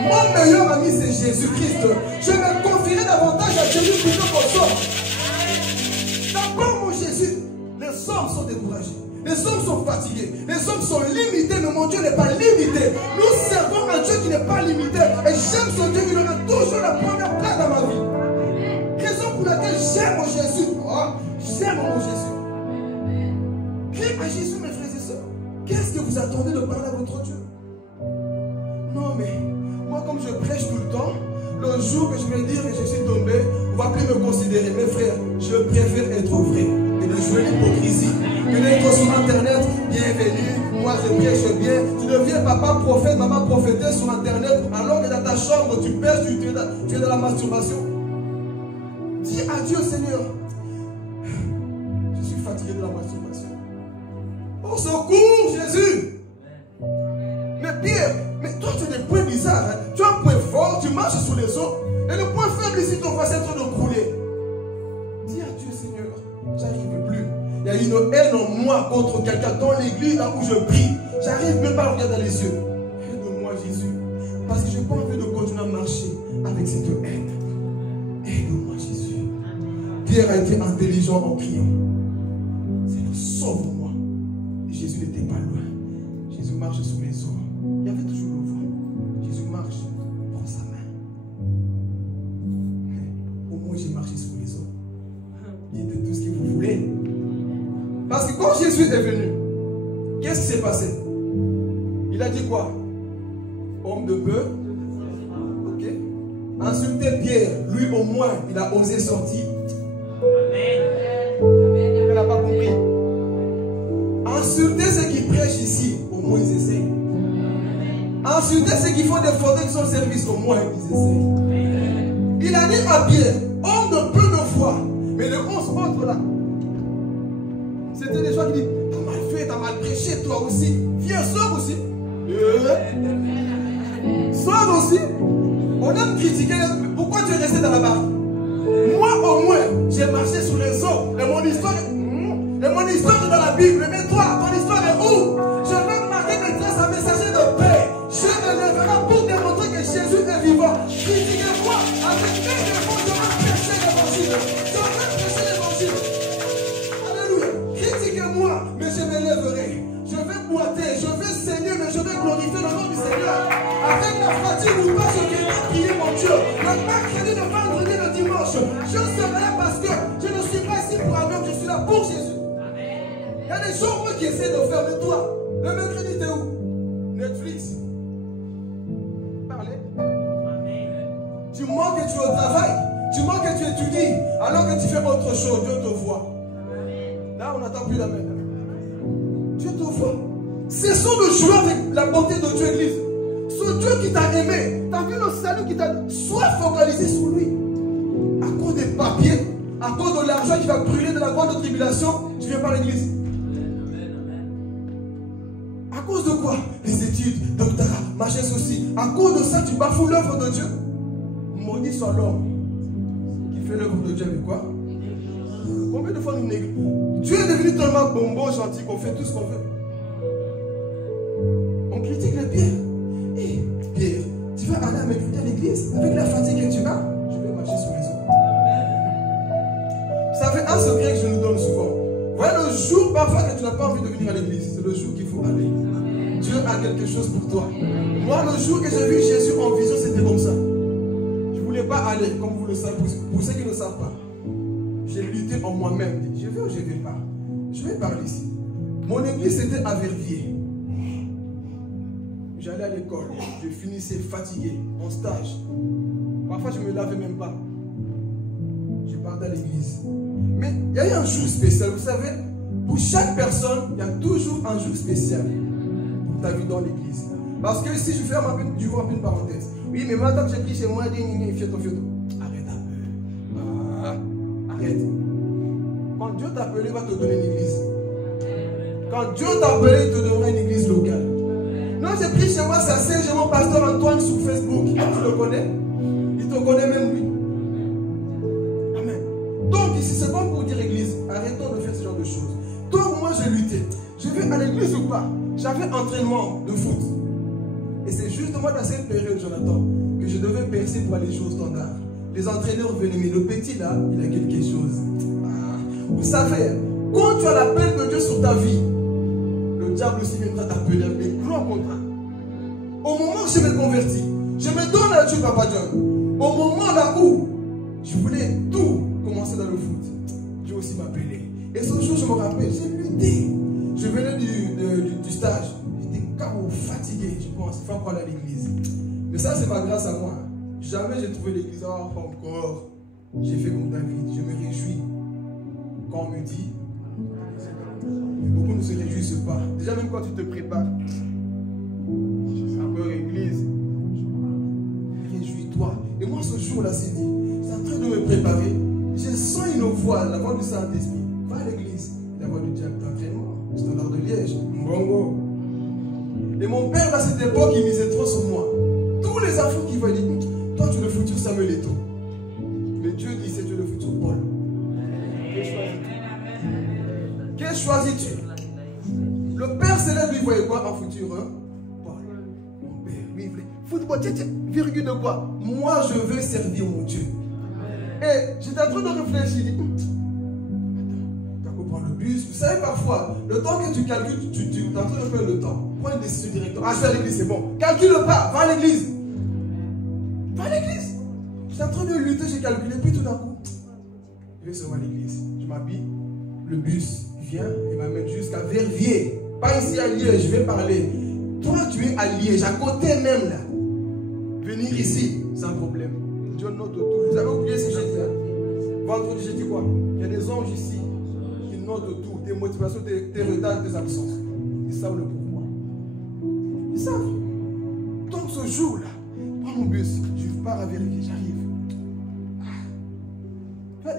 Mon meilleur ami, c'est Jésus-Christ. Je me confierai davantage à Jésus plutôt qu'aux hommes. D'abord, mon Jésus, les hommes sont découragés. Les hommes sont fatigués. Les hommes sont limités, mais mon Dieu n'est pas limité. Nous servons un Dieu qui n'est pas limité. Et j'aime ce Dieu qui aura toujours la première place dans ma vie. Raison pour laquelle j'aime mon Jésus. Oh, j'aime mon Jésus. Criez à Jésus, mes frères et sœurs. Qu'est-ce que vous attendez de parler à votre Dieu? Non, mais moi, comme je prêche tout le temps, le jour que je vais dire que je suis tombé, on ne va plus me considérer. Mes frères, je préfère être vrai et de jouer l'hypocrisie. Que d'être sur internet, bienvenue, moi je prêche bien. Tu deviens papa prophète, maman prophétesse sur internet, alors que dans ta chambre, tu pêches, tu es dans la masturbation. Dis à Dieu, Seigneur, je suis fatigué de la masturbation. Au secours, Jésus! Mais Pierre, mais toi tu as des points bizarres. Hein? Tu as un point fort, tu marches sur les eaux. Et le point faible ici, ton face est en train de couler. Dis à Dieu, Seigneur, j'arrive plus. Il y a une haine en moi contre quelqu'un dans l'église là où je prie. J'arrive même pas à regarder dans les yeux. Aide-moi, Jésus. Parce que je n'ai pas envie de continuer à marcher avec cette haine. Aide-moi, Jésus. Pierre a été intelligent en priant. Seigneur, sauve-moi. Et Jésus n'était pas loin. Jésus marche sur les eaux. Il y avait toujours le vent. Jésus marche, prend sa main. quand Jésus est venu, qu'est-ce qui s'est passé? Il a dit quoi? Homme de peu. Ok. Insulter Pierre, lui au moins, il a osé sortir. Il n'a pas compris. Insulter ceux qui prêchent ici, au moins ils essayent. Insulter ceux qui font des photos qui sont au service, au moins ils essayent. Il a dit à Pierre, homme de peu de foi, mais les 11 autres là, c'était des gens qui disent, t'as mal fait, t'as mal prêché, toi aussi. Viens, sors aussi. Sors aussi. On a critiqué, pourquoi tu es resté dans la barque? Moi au moins, j'ai marché sur les eaux. Et mon histoire est dans la Bible. Mais toi, ton histoire est où? Je veux marquer mes traces à messager de paix. Je me lèverai pour démontrer que Jésus est vivant. Critiquez-moi avec mes défauts, je veux prêcher l'évangile. Je veux prêcher l'évangile. Alléluia. Critiquez-moi, mais je me lèverai. Je vais boiter, je vais saigner, mais je vais glorifier le nom du Seigneur. Avec la fatigue ou pas, je viendrai prier mon Dieu. Le mercredi, le vendredi, le dimanche. Je serai là parce que je ne suis pas ici pour un homme, je suis là pour Jésus. Il y a des gens qui essaient de faire de toi. Le mercredi, t'es où? Netflix. Parlez. Tu manques que tu es au travail. Tu manques que tu étudies. Alors que tu fais autre chose, Dieu te voit. Là, on n'attend plus la main. Dieu te voit. Cessons de jouer avec la bonté de Dieu, Église. Ce Dieu qui t'a aimé, t'as vu le salut qui t'a... Sois focalisé sur lui. À cause des papiers, à cause de l'argent qui va brûler de la grande tribulation, tu viens pas à l'église. À cause de quoi? Les études, doctorat, machin ceci. À cause de ça, tu bafoues l'œuvre de Dieu. Maudit soit l'homme qui fait l'œuvre de Dieu avec quoi? Combien de fois nous négligons? Dieu est devenu tellement bonbon, gentil qu'on fait tout ce qu'on veut. On critique les pierres. Hé, Pierre, tu vas aller m'écouter à l'église avec la fatigue que tu as? Je vais marcher sur les eaux. Vous savez, un secret que je nous donne souvent. Voilà le jour parfois que tu n'as pas envie de venir à l'église. C'est le jour qu'il faut aller. Dieu a quelque chose pour toi. Moi, le jour que j'ai vu Jésus en vision, c'était comme ça. Je ne voulais pas aller, comme vous le savez, pour ceux qui ne savent pas. J'ai lutté en moi-même. Je vais ou je ne vais pas? Je vais parler ici. Mon église était à Verviers. J'allais à l'école. Je finissais fatigué, en stage. Parfois, je ne me lavais même pas. Je partais à l'église. Mais il y a eu un jour spécial. Vous savez, pour chaque personne, il y a toujours un jour spécial pour ta vie dans l'église. Parce que si je fais une parenthèse. Oui, mais maintenant que j'ai pris chez moi, fioto. Arrête un peu. Arrête. Quand Dieu t'a appelé, il va te donner une église. Quand Dieu t'a appelé, il te donnera une église locale. Non, j'ai pris chez moi, ça c'est j'ai mon pasteur Antoine sur Facebook. Tu le connais? Il te connaît même lui. Amen. Donc ici, c'est bon pour dire église. Arrêtons de faire ce genre de choses. Donc moi, j'ai lutté. Je vais à l'église ou pas? J'avais entraînement de foot. Et c'est justement dans cette période, Jonathan, que je devais percer pour aller jouer au Standard. Les entraîneurs venaient, mais le petit là, il a quelque chose. Vous savez, quand tu as l'appel de Dieu sur ta vie, le diable aussi viendra t'appeler avec des grands contrats. Au moment où je me convertis, je me donne à Dieu, Papa John. Au moment là où je voulais tout commencer dans le foot, Dieu aussi m'appelait. Et ce jour, je me rappelle, j'ai lutté. Je venais du stage. J'étais carrément fatigué, je pense. Il faut encore aller à l'église. Mais ça, c'est pas grâce à moi. Jamais j'ai trouvé l'église. Oh, encore. J'ai fait comme David. Je me réjouis quand on me dit. Mais beaucoup ne se réjouissent pas. Déjà, même quand tu te prépares. Un peu église. Réjouis-toi. Et moi, ce jour-là, c'est dit. C'est en train de me préparer. Je sens une voix, la voix du Saint-Esprit. Va à l'église. La voix du diable d'entraînement. Standard de Liège. Mbongo. Et mon père, à cette époque, il misait trop sur moi. Tous les enfants qui voient, disent, toi, tu es le futur Samuel Eto'o. Mais Dieu dit, c'est tu le futur Paul. Quel choisis-tu? Le Père Céleste, lui, voyait quoi en futur? Paul. Mon père, lui, il voulait. Football, virgule de quoi? Moi, je veux servir mon Dieu. Et j'étais en train de réfléchir. Tu vas prendre le bus. Vous savez, parfois, le temps que tu calcules, tu es en train de faire le temps. Prends une décision directement. Ah, je vais à l'église, c'est bon. Calcule pas, va à l'église. Va à l'église. J'étais en train de lutter, j'ai calculé, puis tout d'un coup, je vais seulement à l'église. Je m'habille, le bus vient et m'amène jusqu'à Verviers. Pas ici à Liège, je vais parler. Toi, tu es à Liège, à côté même là. Venir ici, c'est un problème. Dieu note tout. Vous avez oublié ce que j'ai dit, hein? Vendredi, j'ai dit quoi? Il y a des anges ici qui notent tout, tes motivations, tes retards, tes absences. Ils savent le pourquoi. Ils savent. Donc ce jour-là, prends mon bus, je pars à Verviers, j'arrive.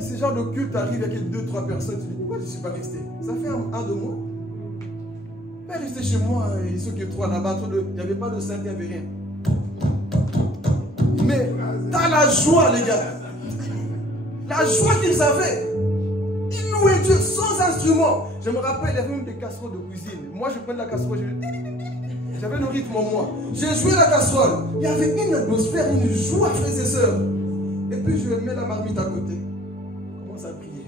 Ce genre de culte arrive avec 2-3 personnes, tu dis pourquoi je ne suis pas resté? Ça fait 1-2 mois. Pas rester chez moi, ils sont que 3 là-bas, il n'y avait pas de saint, il n'y avait rien. Mais dans la joie, les gars, la joie qu'ils avaient, ils louaient Dieu sans instrument. Je me rappelle, il y avait même des casseroles de cuisine. Moi, je prenais la casserole, j'avais le rythme en moi. J'ai joué la casserole. Il y avait une atmosphère, une joie, frères et sœurs. Et puis, je mets la marmite à côté. Je commence à prier.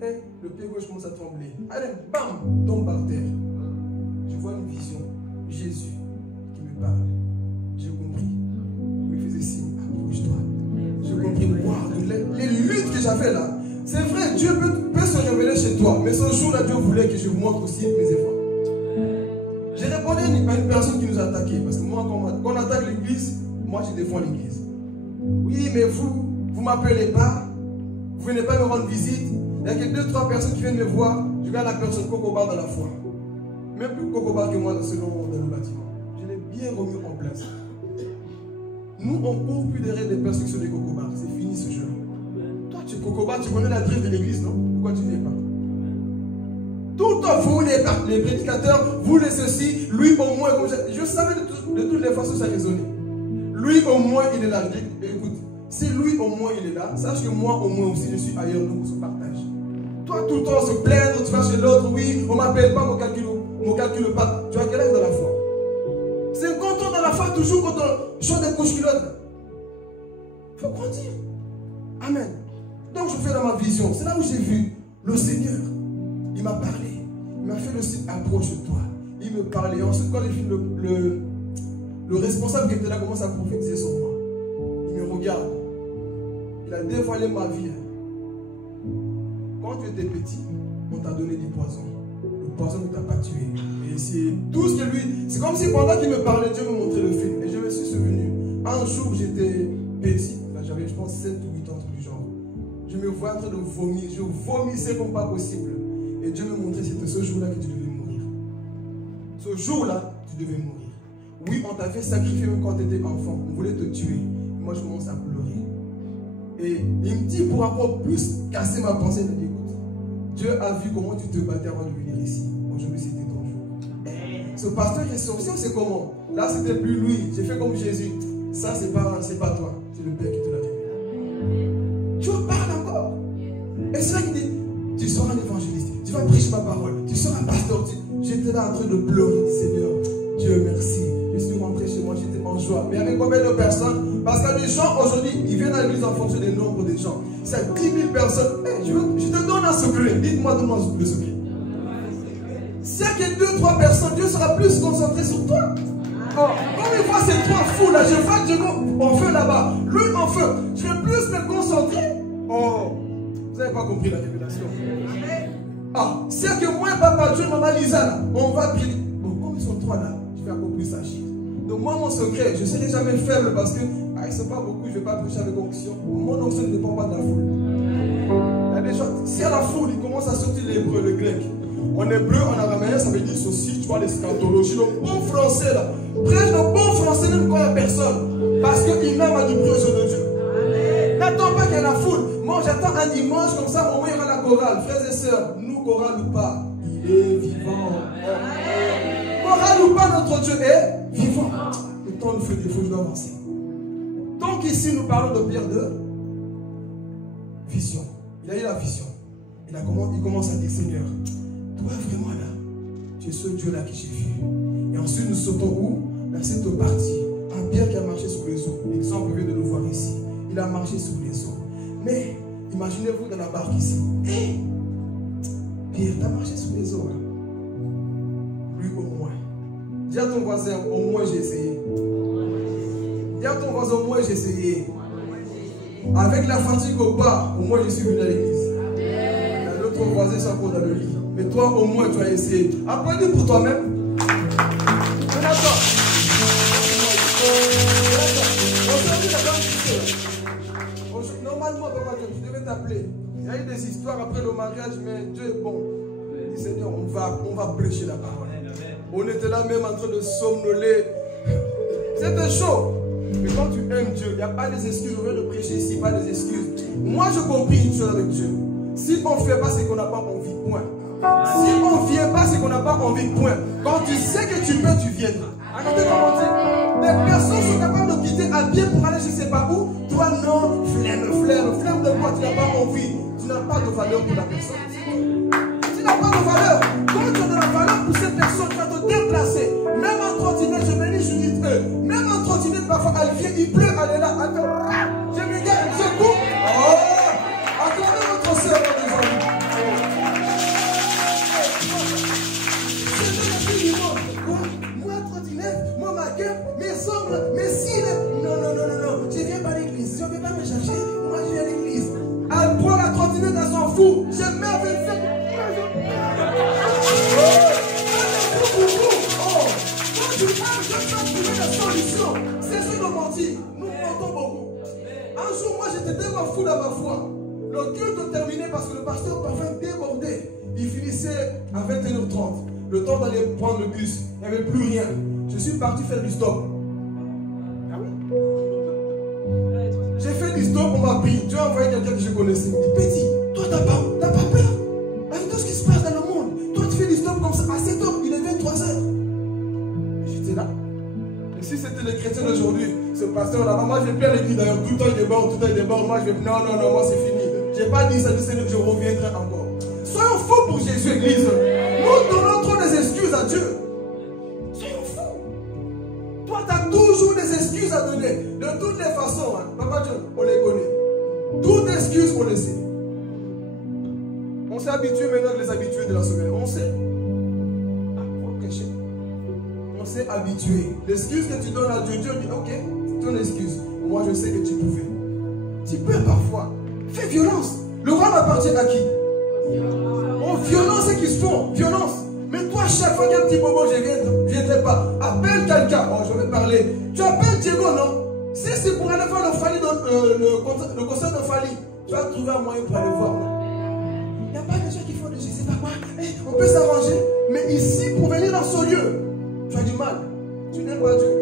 Et le pied gauche commence à trembler. Allez, bam, tombe par terre. Je vois une vision. Jésus qui me parle. J'ai compris. Il me faisait signe, approche-toi. J'ai compris, wow, les luttes que j'avais là. C'est vrai, Dieu peut se révéler chez toi. Mais ce jour-là, Dieu voulait que je vous montre aussi mes efforts. J'ai répondu à une personne qui nous a attaqué. Parce que moi, quand on attaque l'église, moi je défends l'église. Oui, mais vous ne m'appelez pas. Vous ne venez pas me rendre visite. Il y a que 2-3 personnes qui viennent me voir. Je regarde la personne Cocobar dans la foi. Même plus Cocobar que moi selon dans le bâtiment. Je l'ai bien remis en place. Nous, on ne court plus derrière des persécutions des Cocobar. C'est fini ce jeu. Toi, tu es Cocobar, tu connais l'adresse de l'église, non? Pourquoi tu ne viens pas? Tout en vous, les prédicateurs, vous les ceci, lui au moins, comme je savais de toutes les façons ça résonnait. Lui au moins il est là. Écoute, si lui au moins il est là, sache que moi au moins aussi je suis ailleurs, donc on se partage. Toi tout le temps se plaindre, tu vas chez l'autre, oui, on m'appelle pas, on calcule pas. Tu as quel âge dans la foi? 50 ans dans la foi, toujours quand on chante des couches culottes. Il faut grandir. Amen. Donc je fais dans ma vision, c'est là où j'ai vu le Seigneur. Il m'a parlé. Il m'a fait le signe, approche-toi. Il me parlait. Ensuite, quand le responsable qui était là commence à prophétiser sur moi, il me regarde. Il a dévoilé ma vie. Quand tu étais petit, on t'a donné du poison. Le poison ne t'a pas tué. Et c'est tout ce que lui... C'est comme si pendant qu'il me parlait, Dieu me montrait le film. Et je me suis souvenu. Un jour, j'étais petit. J'avais, je pense, 7 ou 8 ans, du genre. Je me voyais en train de vomir. Je vomissais comme pas possible. Et Dieu me montrait, c'était ce jour-là que tu devais mourir. Ce jour-là, tu devais mourir. Oui, on t'a fait sacrifier même quand tu étais enfant. On voulait te tuer. Moi, je commence à pleurer. Et il me dit, pour encore plus casser ma pensée, il me dit, écoute, Dieu a vu comment tu te battais avant de venir ici. Aujourd'hui, c'était ton jour. Ce pasteur qui est sorti, c'est comment? Là, c'était plus lui. J'ai fait comme Jésus. Ça, c'est pas toi. C'est le Père qui te l'a révélé. Tu parles encore. Et c'est là qu'il dit, tu seras un évangéliste. Tu vas prêcher ma parole. Tu seras un pasteur. J'étais là en train de pleurer. Seigneur, Dieu merci. Je suis rentré chez moi, j'étais en joie. Mais avec combien de personnes? Parce que les gens aujourd'hui, ils viennent à l'église en fonction des nombres des gens. C'est 10 000 personnes. Hey, je te donne un secret. Dites-moi, donne-moi le secret. S'il y a que 2-3 personnes, Dieu sera plus concentré sur toi. Oh, comme il voit ces 3 fous là, je vois Dieu en feu là-bas. Lui en feu. Je vais plus me concentrer. Oh, vous n'avez pas compris la révélation. Ah, c'est que moi, papa, Dieu m'a balisé là. On va prier. Bon, comme ils sont 3 là, je vais encore plus agir. Donc, moi, mon secret, je ne serai jamais faible parce que, ils ne sont pas beaucoup, je ne vais pas prêcher avec onction. Mon onction ne dépend pas de la foule. Il y a des gens, si à la foule, ils commencent à sortir l'hébreu, le grec. En hébreu, en araméen, ça veut dire ceci, tu vois, les scatologies, le bon français là. Prêche le bon français même quand il n'y a personne. Parce qu'il n'a pas du bruit au jeu de Dieu. N'attends pas qu'il y ait la foule. Moi, j'attends un dimanche comme ça, au moins il y aura la chorale. Frères et sœurs, nous, chorale ou pas, il est vivant. Chorale ou pas, notre Dieu est vivant. Le temps nous fait défaut, je dois avancer. Donc ici, nous parlons de Pierre de vision. Il a eu la vision. Il commence à dire, Seigneur, toi vraiment là, tu es ce Dieu-là que j'ai vu. Et ensuite, nous sautons où? Dans cette partie. Un Pierre qui a marché sur les eaux. L'exemple vient de le voir ici. Il a marché sur les eaux. Mais, imaginez-vous dans la barque ici. Hé! Pierre, tu as marché sur les eaux. Hein? Lui au moins. Dis à ton voisin, au moins j'ai essayé. Dis à ton voisin, au moins j'ai essayé. Avec la fatigue au bas, au moins je suis venu à l'église. ton voisin soit encore dans le lit. Mais toi, au moins, tu as essayé. Applaudis pour toi-même. D'accord. Normalement, Papa John, je devais t'appeler. Il y a eu des histoires après le mariage, mais Dieu est bon. Il dit, Seigneur, on va prêcher la parole. On était là même en train de somnoler. C'était chaud. Mais quand tu aimes Dieu, il n'y a pas des excuses. On vient de prêcher ici, pas des excuses. Moi, je compris une chose avec Dieu. Si on ne fait pas, c'est qu'on n'a pas envie, point. Si on ne vient pas, c'est qu'on n'a pas envie, point. Quand tu sais que tu peux, tu viendras. Regardez comment on dit. Des personnes sont capables de quitter à pied pour aller je ne sais pas où. Toi, non, flemme de quoi tu n'as pas envie. Tu n'as pas de valeur pour la personne. Tu n'as pas de valeur. Quand tu as de la valeur pour cette personne, tu vas te déplacer. Même en trottinette, je me dis Judith, même en trottinette, parfois, elle vient, il pleut, elle est là. Je me dis, elle se coupe. Oh, acclamez votre soeur, mes amis. C'est le fille du monde. Moi, trottinette, moi, ma gueule, mes ongles, mes cils. Non. Je ne viens pas à l'église. Je ne viens pas me chercher. Moi, je viens à l'église. Elle prend la trottinette, elle s'en fout. Je mets avec ça. Quand tu aimes, je peux trouver des solutions. C'est ce de mentir. Nous mentons beaucoup. Un jour, moi, j'étais tellement fou dans ma foi. Le culte terminait parce que le pasteur parfait débordé. Il finissait à 21h30. Le temps d'aller prendre le bus. Il n'y avait plus rien. Je suis parti faire du stop. Ah oui? J'ai fait du stop, on m'a pris. Dieu a envoyé quelqu'un que je connaissais. Il dit, Petit, toi, t'as pas peur? Avec tout ce qui se passe dans le monde. Toi, tu fais du stop comme ça. À 7h, il est 23h. J'étais là. Et si c'était les chrétiens d'aujourd'hui, ce pasteur là-bas, moi j'ai plein d'église d'ailleurs, tout le temps il déborde, moi je vais, non, moi c'est fini. J'ai pas dit ça, je reviendrai encore. Soyons fous pour Jésus, église. Nous donnons trop des excuses à Dieu. Soyons fous. Toi, tu as toujours des excuses à donner. De toutes les façons, hein. Papa John, on les connaît. Toutes excuses, on les sait. On s'est habitué maintenant avec les habitués de la semaine. On sait. On s'est habitué. L'excuse que tu donnes à Dieu, Dieu dit, ok, c'est ton excuse. Moi, je sais que tu pouvais. Tu peux parfois. Fais violence. Le roi m'appartient à qui? Oh, violence, c'est qui se font. Violence. Mais toi, chaque fois qu'il y a un petit bobo, je ne viendrai pas. Appelle quelqu'un. Oh, je vais parler. Tu appelles Diego, non? Si c'est pour aller voir le Fali, le concert de Fali, tu vas trouver un moyen pour aller voir. Il n'y a pas de gens qui font de je ne sais pas quoi. On peut s'arranger. Mais ici, pour venir dans ce lieu, tu as du mal. Tu n'aimes pas Dieu.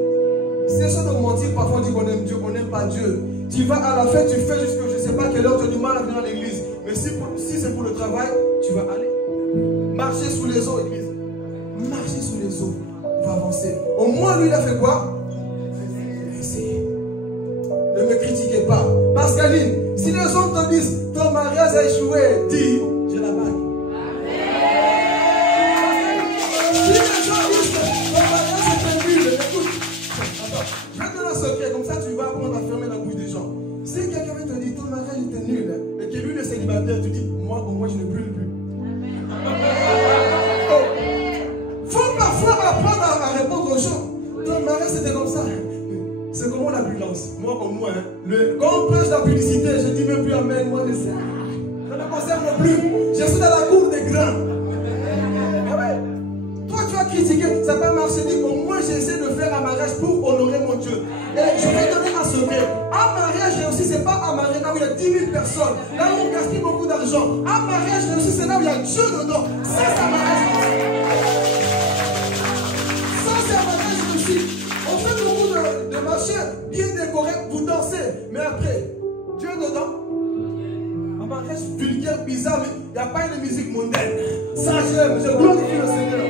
C'est ça de mentir. Parfois, on dit qu'on aime Dieu, qu'on n'aime pas Dieu. Tu vas à la fête, tu fais jusqu'à je ne sais pas quelle heure, tu as du mal à venir à l'église. Mais si c'est pour le travail, tu vas aller. Marcher sous les eaux, église. Marcher sous les eaux. On va avancer. Au moins, lui, il a fait quoi? Essayez. Ne me critiquez pas. Pascaline, si les gens te disent ton mariage a échoué, dis j'ai la bague. Si les gens disent ton mariage est nul, écoute. Attends, je vais te donner un secret, comme ça tu vas apprendre à fermer la bouche des gens. Si quelqu'un te dit ton mariage était nul, et que lui le célibataire, tu dis moi au moins je ne brûle plus. Faut parfois apprendre à répondre aux gens. Ton mariage c'était comme ça. C'est comme la brûlance. Moi au moins, quand on prêche la publicité, je dis même plus amen, moi je sais. Ça ne me concerne plus. Je suis dans la cour des grands. Ah ouais. Toi tu as critiqué, ça n'a pas marché. Dis au moins j'essaie de faire un mariage pour honorer mon Dieu. Et je vais donner un secret. Un mariage réussi, c'est pas un mariage là où il y a 10 000 personnes. Là où on gaspille beaucoup d'argent. Un mariage réussi, c'est là où il y a Dieu dedans. Ça c'est un mariage réussi. Ça c'est un mariage réussi. On fait beaucoup de marchés bien décorés, vous dansez. Mais après, Dieu dedans. Un mariage vulgaire, bizarre, mais il n'y a pas une musique mondaine. Ça j'aime, je glorifie le Seigneur.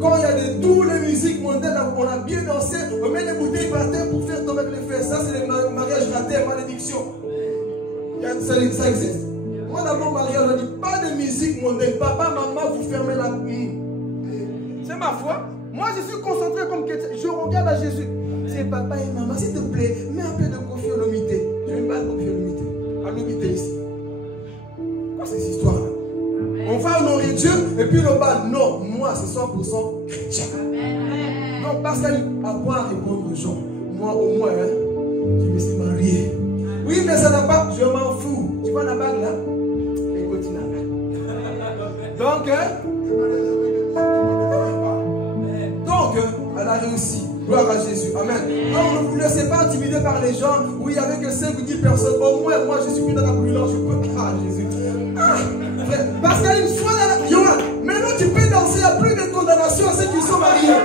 Quand il y a tous les musiques mondaines, on a bien dansé, on met les bouteilles par terre pour faire tomber les fesses. Ça, c'est le mariage raté, malédiction. Ça existe. Moi, dans mon mariage, on dit pas de musique mondaine. Papa, maman, vous fermez la. C'est ma foi. Moi, je suis concentré comme chrétien. Je regarde à Jésus. C'est papa et maman, s'il te plaît, mets un peu de confiolomité. Je n'aime pas de confiolomité. À l'homité ici. Quoi, c'est cette histoire-là? On va honorer Dieu et puis le bal. Non, moi c'est 100% chrétien. Donc parce qu'à quoi répondre aux gens. Moi au moins, je me suis marié. Oui, mais ça n'a pas. Je m'en fous. Tu vois la bague là, elle continue là. Donc, elle a réussi. Gloire à Jésus. Amen. Donc, ne vous laissez pas intimider par les gens. Oui, avec 5 ou 10 personnes. Au moins, moi, je suis plus dans la brûlure. Je peux. Ah, Jésus. Parce qu'il y a une foi dans la. Johan, maintenant, tu peux danser. Il n'y a plus de condamnation à ceux qui sont mariés.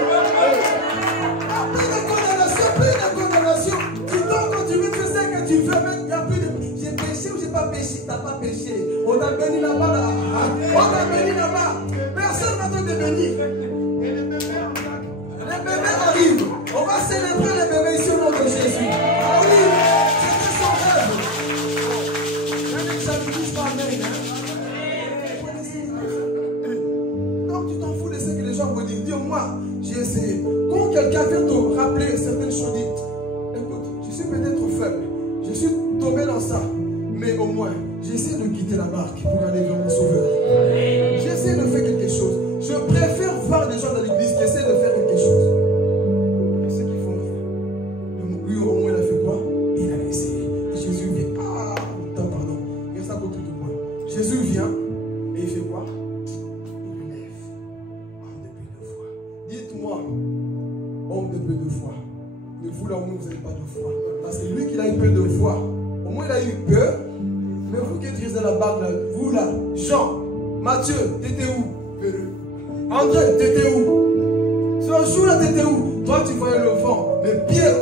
Plus de condamnation, plus de condamnation. Tu danses quand tu veux, tu sais que tu veux. Mais il n'y a plus de. J'ai péché ou j'ai pas péché? Tu n'as pas péché. On t'a béni là-bas. Là. On t'a béni là-bas. Personne ne va te bénir. Les bébés arrivent. On va célébrer les bébés ici au nom de Jésus. Ah oui, c'était son rêve. Ça ne dit pas amen. Donc tu t'en fous de ce que les gens vont dire. Dis-moi, j'ai essayé. Quand quelqu'un vient te rappeler certaines choses, dis, écoute, je suis peut-être faible. Je suis tombé dans ça. Mais au moins, j'essaie de quitter la barque pour aller vers mon sauveur. J'essaie de faire quelque chose. Je préfère voir des gens dans l'église qui essaient de faire quelque chose. Et ceux qui font rien. Lui, au moins, il a fait quoi? Il a essayé. Et Jésus vient. Ah, pardon. Reste à côté de moi. Jésus vient et il fait quoi? Il le lève. Homme de peu de foi. Dites-moi, homme de peu de foi. Mais vous là, au moins, vous n'avez pas de foi. Parce que lui qui a eu peu de foi, au moins, il a eu peur. Mais vous qui êtes dans la barque là, vous là, Jean, Matthieu, t'étais où? André, t'étais où? Ce jour-là, t'étais où? Toi, tu voyais le vent. Mais Pierre,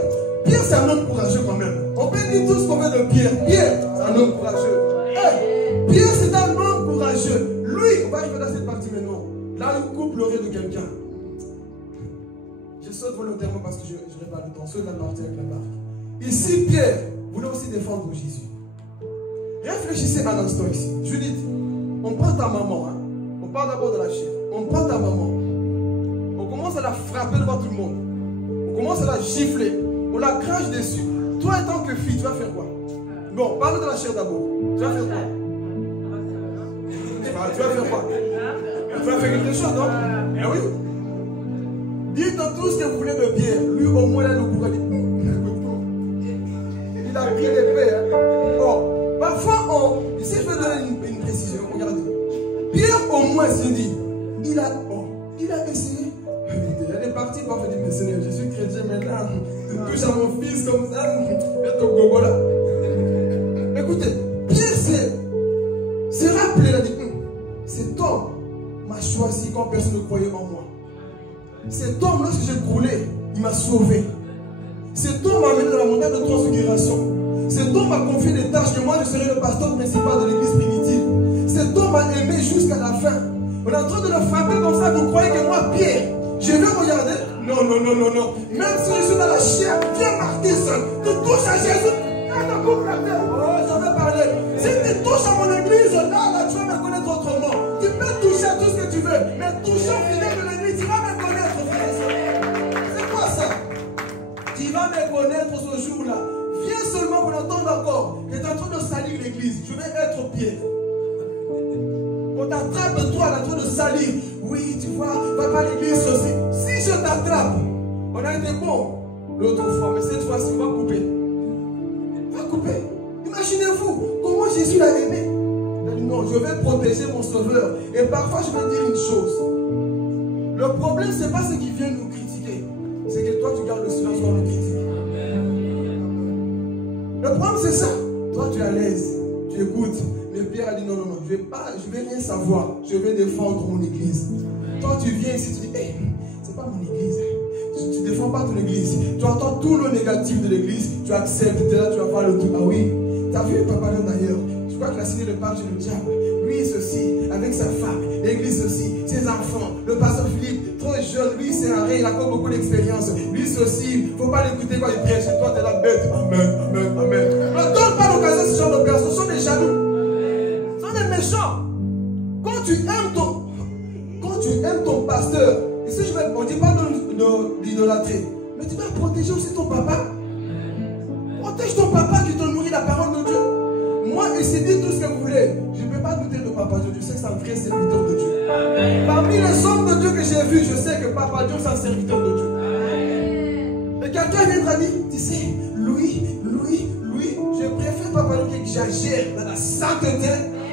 c'est un homme courageux quand même. On peut dire tout ce qu'on veut de Pierre. Pierre, c'est un homme courageux. Hey, Pierre, c'est un homme courageux. Lui, on va arriver dans cette partie maintenant. Là, il coupe l'oreille de quelqu'un. Je saute volontairement parce que je n'ai pas le temps. Saute la partie avec la barque. Ici, Pierre voulait aussi défendre Jésus. Réfléchissez un instant ici. Judith, on prend ta maman, hein. On parle d'abord de la chair. On prend ta maman. On commence à la frapper devant tout le monde. On commence à la gifler. On la crache dessus. Toi, en tant que fille, tu vas faire quoi? Bon, parle de la chair d'abord. Tu vas faire quoi? Tu vas faire quoi? Tu vas faire quelque chose, non? Eh oui. Dites tout ce que vous voulez de Pierre. Lui, au moins, il a le courage. Il a pris l'épée. Hein. Oh. Parfois, ici je vais donner une précision, regardez. Pierre au moins s'est dit, il a essayé. Elle est partie pour faire du Seigneur, je suis chrétien maintenant, tu touches à mon fils comme ça, fais ton gogo là. Écoutez, Pierre s'est rappelé, il a dit, cet homme m'a choisi quand personne ne croyait en moi. Cet homme, lorsque j'ai coulé, il m'a sauvé. Cet homme m'a amené dans la montagne de transfiguration. Cet homme m'a confié des tâches que moi je serai le pasteur principal de l'église primitive. Cet homme m'a aimé jusqu'à la fin. On est en train de le frapper comme ça. Vous croyez que moi, Pierre, je vais regarder? Non. Même si je suis dans la chair, viens Martis, tu touches à Jésus. Je vais parler. Si tu touches à mon église, là, tu vas me connaître autrement. Tu peux toucher à tout ce que tu veux. Mais toucher au fidèle de l'église, tu vas me connaître, frère. C'est quoi ça? Tu vas me connaître ce jour-là. Viens seulement pour l'entendre encore. Tu es en train de salir l'église. Je vais être Pierre. On t'attrape, toi, en train de salir. Oui, tu vois, va pas à l'église aussi. Si je t'attrape, on a été bon l'autre fois, mais cette fois-ci, on va couper. Va couper. Imaginez-vous comment Jésus l'a aimé. Il a dit non, je vais protéger mon sauveur. Et parfois, je vais dire une chose. Le problème, ce n'est pas ce qui vient nous critiquer. C'est que toi, tu gardes le silence quand on le critique. Le problème c'est ça. Toi tu es à l'aise, tu écoutes. Mais Pierre a dit non, je vais rien savoir. Je vais défendre mon église. Toi tu viens ici, tu dis, hey, c'est pas mon église. Tu ne défends pas ton église. Tu entends tout le négatif de l'église, tu acceptes, tu es là, tu vas voir le tout. Ah oui, tu as vu Papa John d'ailleurs. Je crois qu'il a signé le pacte chez le diable. Lui ceci, avec sa femme, l'église ceci, ses enfants, le pasteur Philippe, trop jeune, lui c'est un ré, il a encore beaucoup d'expérience. Lui ceci, il ne faut pas l'écouter quand il prêche. Et toi tu es là bête. Amen. Ne donne pas l'occasion à ce genre de personnes. Ce sont des jaloux. Ce sont des méchants. Quand tu aimes ton pasteur, et si on ne dit pas d'idolâtrer, mais tu vas protéger aussi ton papa. Protège ton papa qui te nourrit la parole de Dieu. Moi, essayez tout ce que vous voulez. Je ne peux pas douter de Papa Dieu. Je sais que c'est un vrai serviteur de Dieu. Amen. Parmi les hommes de Dieu que j'ai vus, je sais que Papa Dieu, c'est un serviteur de Dieu. Amen. Et quelqu'un viendra dire, tu sais, Louis, je préfère Papa Dieu que j'agis dans la sainteté,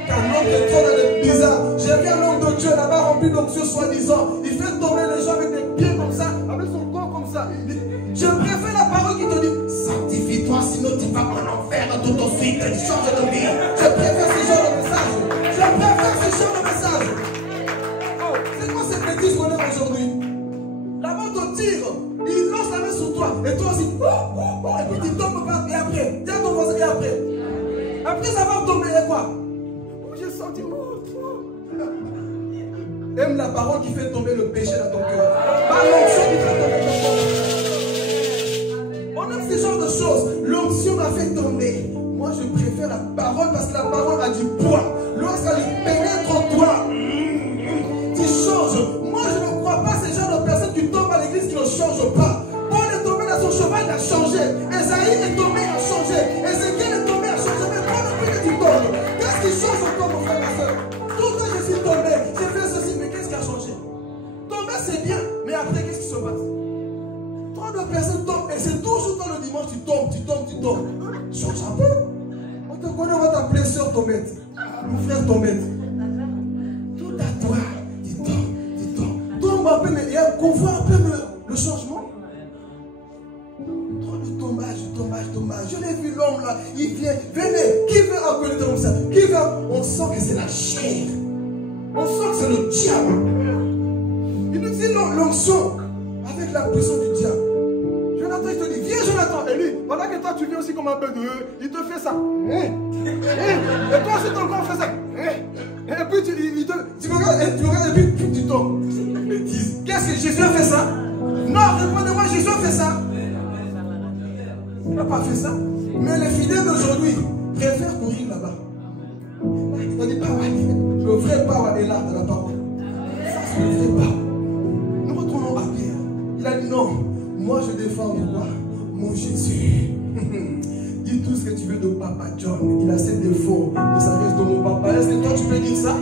qu'un homme de Dieu dans le bizarre. J'ai vu un homme de Dieu là-bas rempli d'onction soi-disant. Il fait tomber les gens avec des pieds comme ça, avec son corps comme ça. Je préfère la parole qui te dit sanctifie-toi, sinon tu vas en enfer tout de suite, tu changes de vie. Je préfère ce genre de message. Je préfère ce genre de message. Oh, c'est quoi cette bêtise qu'on a aujourd'hui? La mort te tire, il lance la main sur toi, et toi aussi, et puis tu tombes pas, et après, tiens ton voisin, et après. Après ça va tomber, et quoi? J'ai senti mort. Aime la parole qui fait tomber le péché dans ton cœur. Pas l'onction qui fait tomber ton cœur. On aime ce genre de choses. L'onction m'a fait tomber. Moi, je préfère la parole parce que la parole a du poids. Lorsqu'elle pénètre en toi, tu changes. Moi, je ne crois pas ces genre de personnes qui tombent à l'église qui ne changent pas. Paul est tombé dans son cheval, il a changé. Esaïe est tombé, il a changé. Ézéchiel est tombé, il a changé. Mais toi, depuis que tu tombes, qu'est-ce qui change encore, mon frère, ma soeur? Tout le temps, je suis tombé, j'ai fait ceci, mais qu'est-ce qui a changé? Tomber, c'est bien, mais après, qu'est-ce qui se passe? Trop de personnes tombent, et c'est toujours dans le dimanche, tu tombes. Change un peu. On te connaît, on va t'appeler soeur Tombette. Mon frère Tombette. Tout à toi, tu tombes. Tombe un peu, mais qu'on voit un peu le changement. Trop de tombage. Je l'ai vu l'homme là, il vient, venez, qui veut appeler comme ça? Qui veut? On sent que c'est la chair. On sent que c'est le diable. Il nous dit l'onction avec la puissance du diable. Jonathan, il te dit, viens Jonathan. Et lui, pendant que toi tu viens aussi comme un peu de il te fait ça. Et toi aussi ton corps fait ça. Et puis tu regardes, et puis tu tombes. Bêtise. Qu'est-ce que Jésus a fait ça? Non, répondez-moi, Jésus a fait ça. Il n'a pas fait ça. Mais les fidèles d'aujourd'hui préfèrent courir là-bas. On dit power. Le vrai power est là dans la parole. Ça, c'est le vrai power. Nous retournons à Pierre. Il a dit non. Moi, je défends moi, mon Jésus. Dis tout ce que tu veux de Papa John. Il a ses défauts, mais ça reste de mon papa. Est-ce que toi, tu peux dire ça?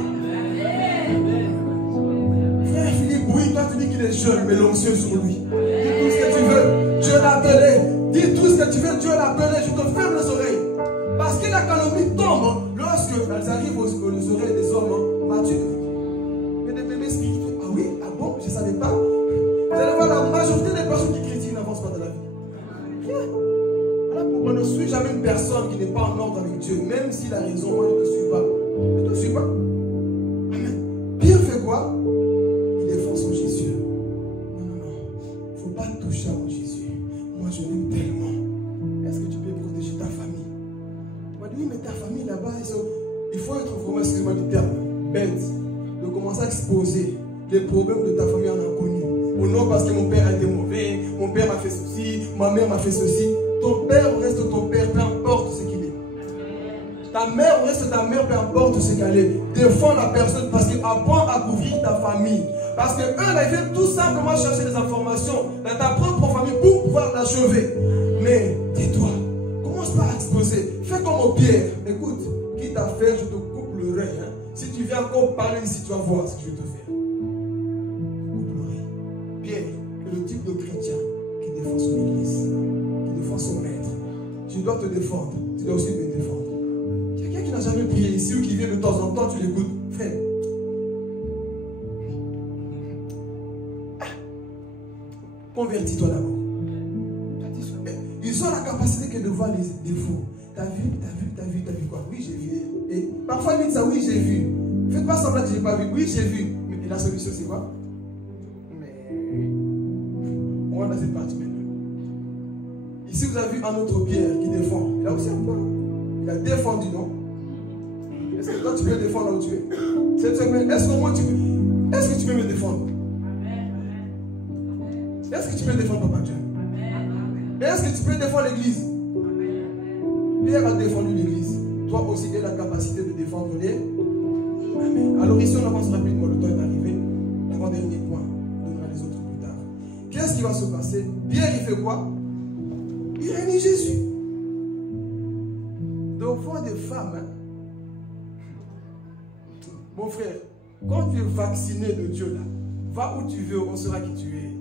Frère Philippe, oui, toi, tu dis qu'il est jeune, mais l'onction sur lui. Dis tout ce que tu veux. Dieu l'a appelé. Dis tout ce que tu veux. Dieu l'a appelé. Je te ferme les oreilles. Parce que la calomnie tombe lorsque elles arrivent aux oreilles des hommes matures. Et des bébés spirituels. Ah oui? Ah bon? Je ne savais pas. Vous allez voir, la majorité des personnes qui critiquent n'avancent pas dans la vie. Rien. Voilà pourquoi je ne suis jamais une personne qui n'est pas en ordre avec Dieu. Même s'il a raison, moi je ne suis pas. Je ne suis pas. Amen. Pierre fait quoi? Il défend son Jésus. Non. Il ne faut pas toucher à mon Jésus. Moi je l'aime tellement. Est-ce que tu peux protéger ta famille? Il m'a dit, oui, mais ta famille là-bas, il faut être vraiment, excuse-moi du terme, bête. De commencer à exposer les problèmes de ta famille en inconnu. Ou non parce que mon père a été mauvais, mon père m'a fait ceci, ma mère m'a fait ceci. Ton père reste ton père, peu importe ce qu'il est. Ta mère reste ta mère, peu importe ce qu'elle est. Défends la personne parce qu'apprends à couvrir ta famille. Parce qu'eux, ils viennent tout simplement chercher des informations dans ta propre famille pour pouvoir l'achever. Mais tais-toi, commence pas à exposer. Fais comme au Pierre. Écoute, quitte à faire, je te coupe l'oreille. Hein. Si tu viens encore parler ici, tu vas voir ce que je vais te faire. Pierre est le type de chrétien qui défend son église, qui défend son maître. Tu dois te défendre, tu dois aussi me défendre. Quelqu'un qui n'a jamais prié ici ou qui vient de temps en temps, tu l'écoutes. Frère, convertis-toi d'abord. Ils ont la capacité que de voir les défauts. T'as vu quoi? Oui, j'ai vu. Et parfois, ils disent ça, oui, j'ai vu. Faites pas semblant que je n'ai pas vu. Oui, j'ai vu. Mais la solution, c'est quoi? On va dans cette partie maintenant. Ici, vous avez vu un autre Pierre qui défend. Il a aussi un point. Il a défendu, non? Est-ce que toi, tu peux défendre là où tu es? Est-ce qu'au moins tu peux? Est-ce que tu peux me défendre? Est-ce que tu peux défendre Papa Dieu? Est-ce que tu peux défendre l'église? Pierre a défendu l'église. Toi aussi, tu as la capacité de défendre les. Amen. Alors ici, on avance rapidement. Le temps est arrivé. L'avant-dernier point. On donnera les autres plus tard. Qu'est-ce qui va se passer? Pierre, il fait quoi? Il réunit Jésus. Devant des femmes. Hein? Mon frère, quand tu es vacciné de Dieu là, va où tu veux, on saura qui tu es.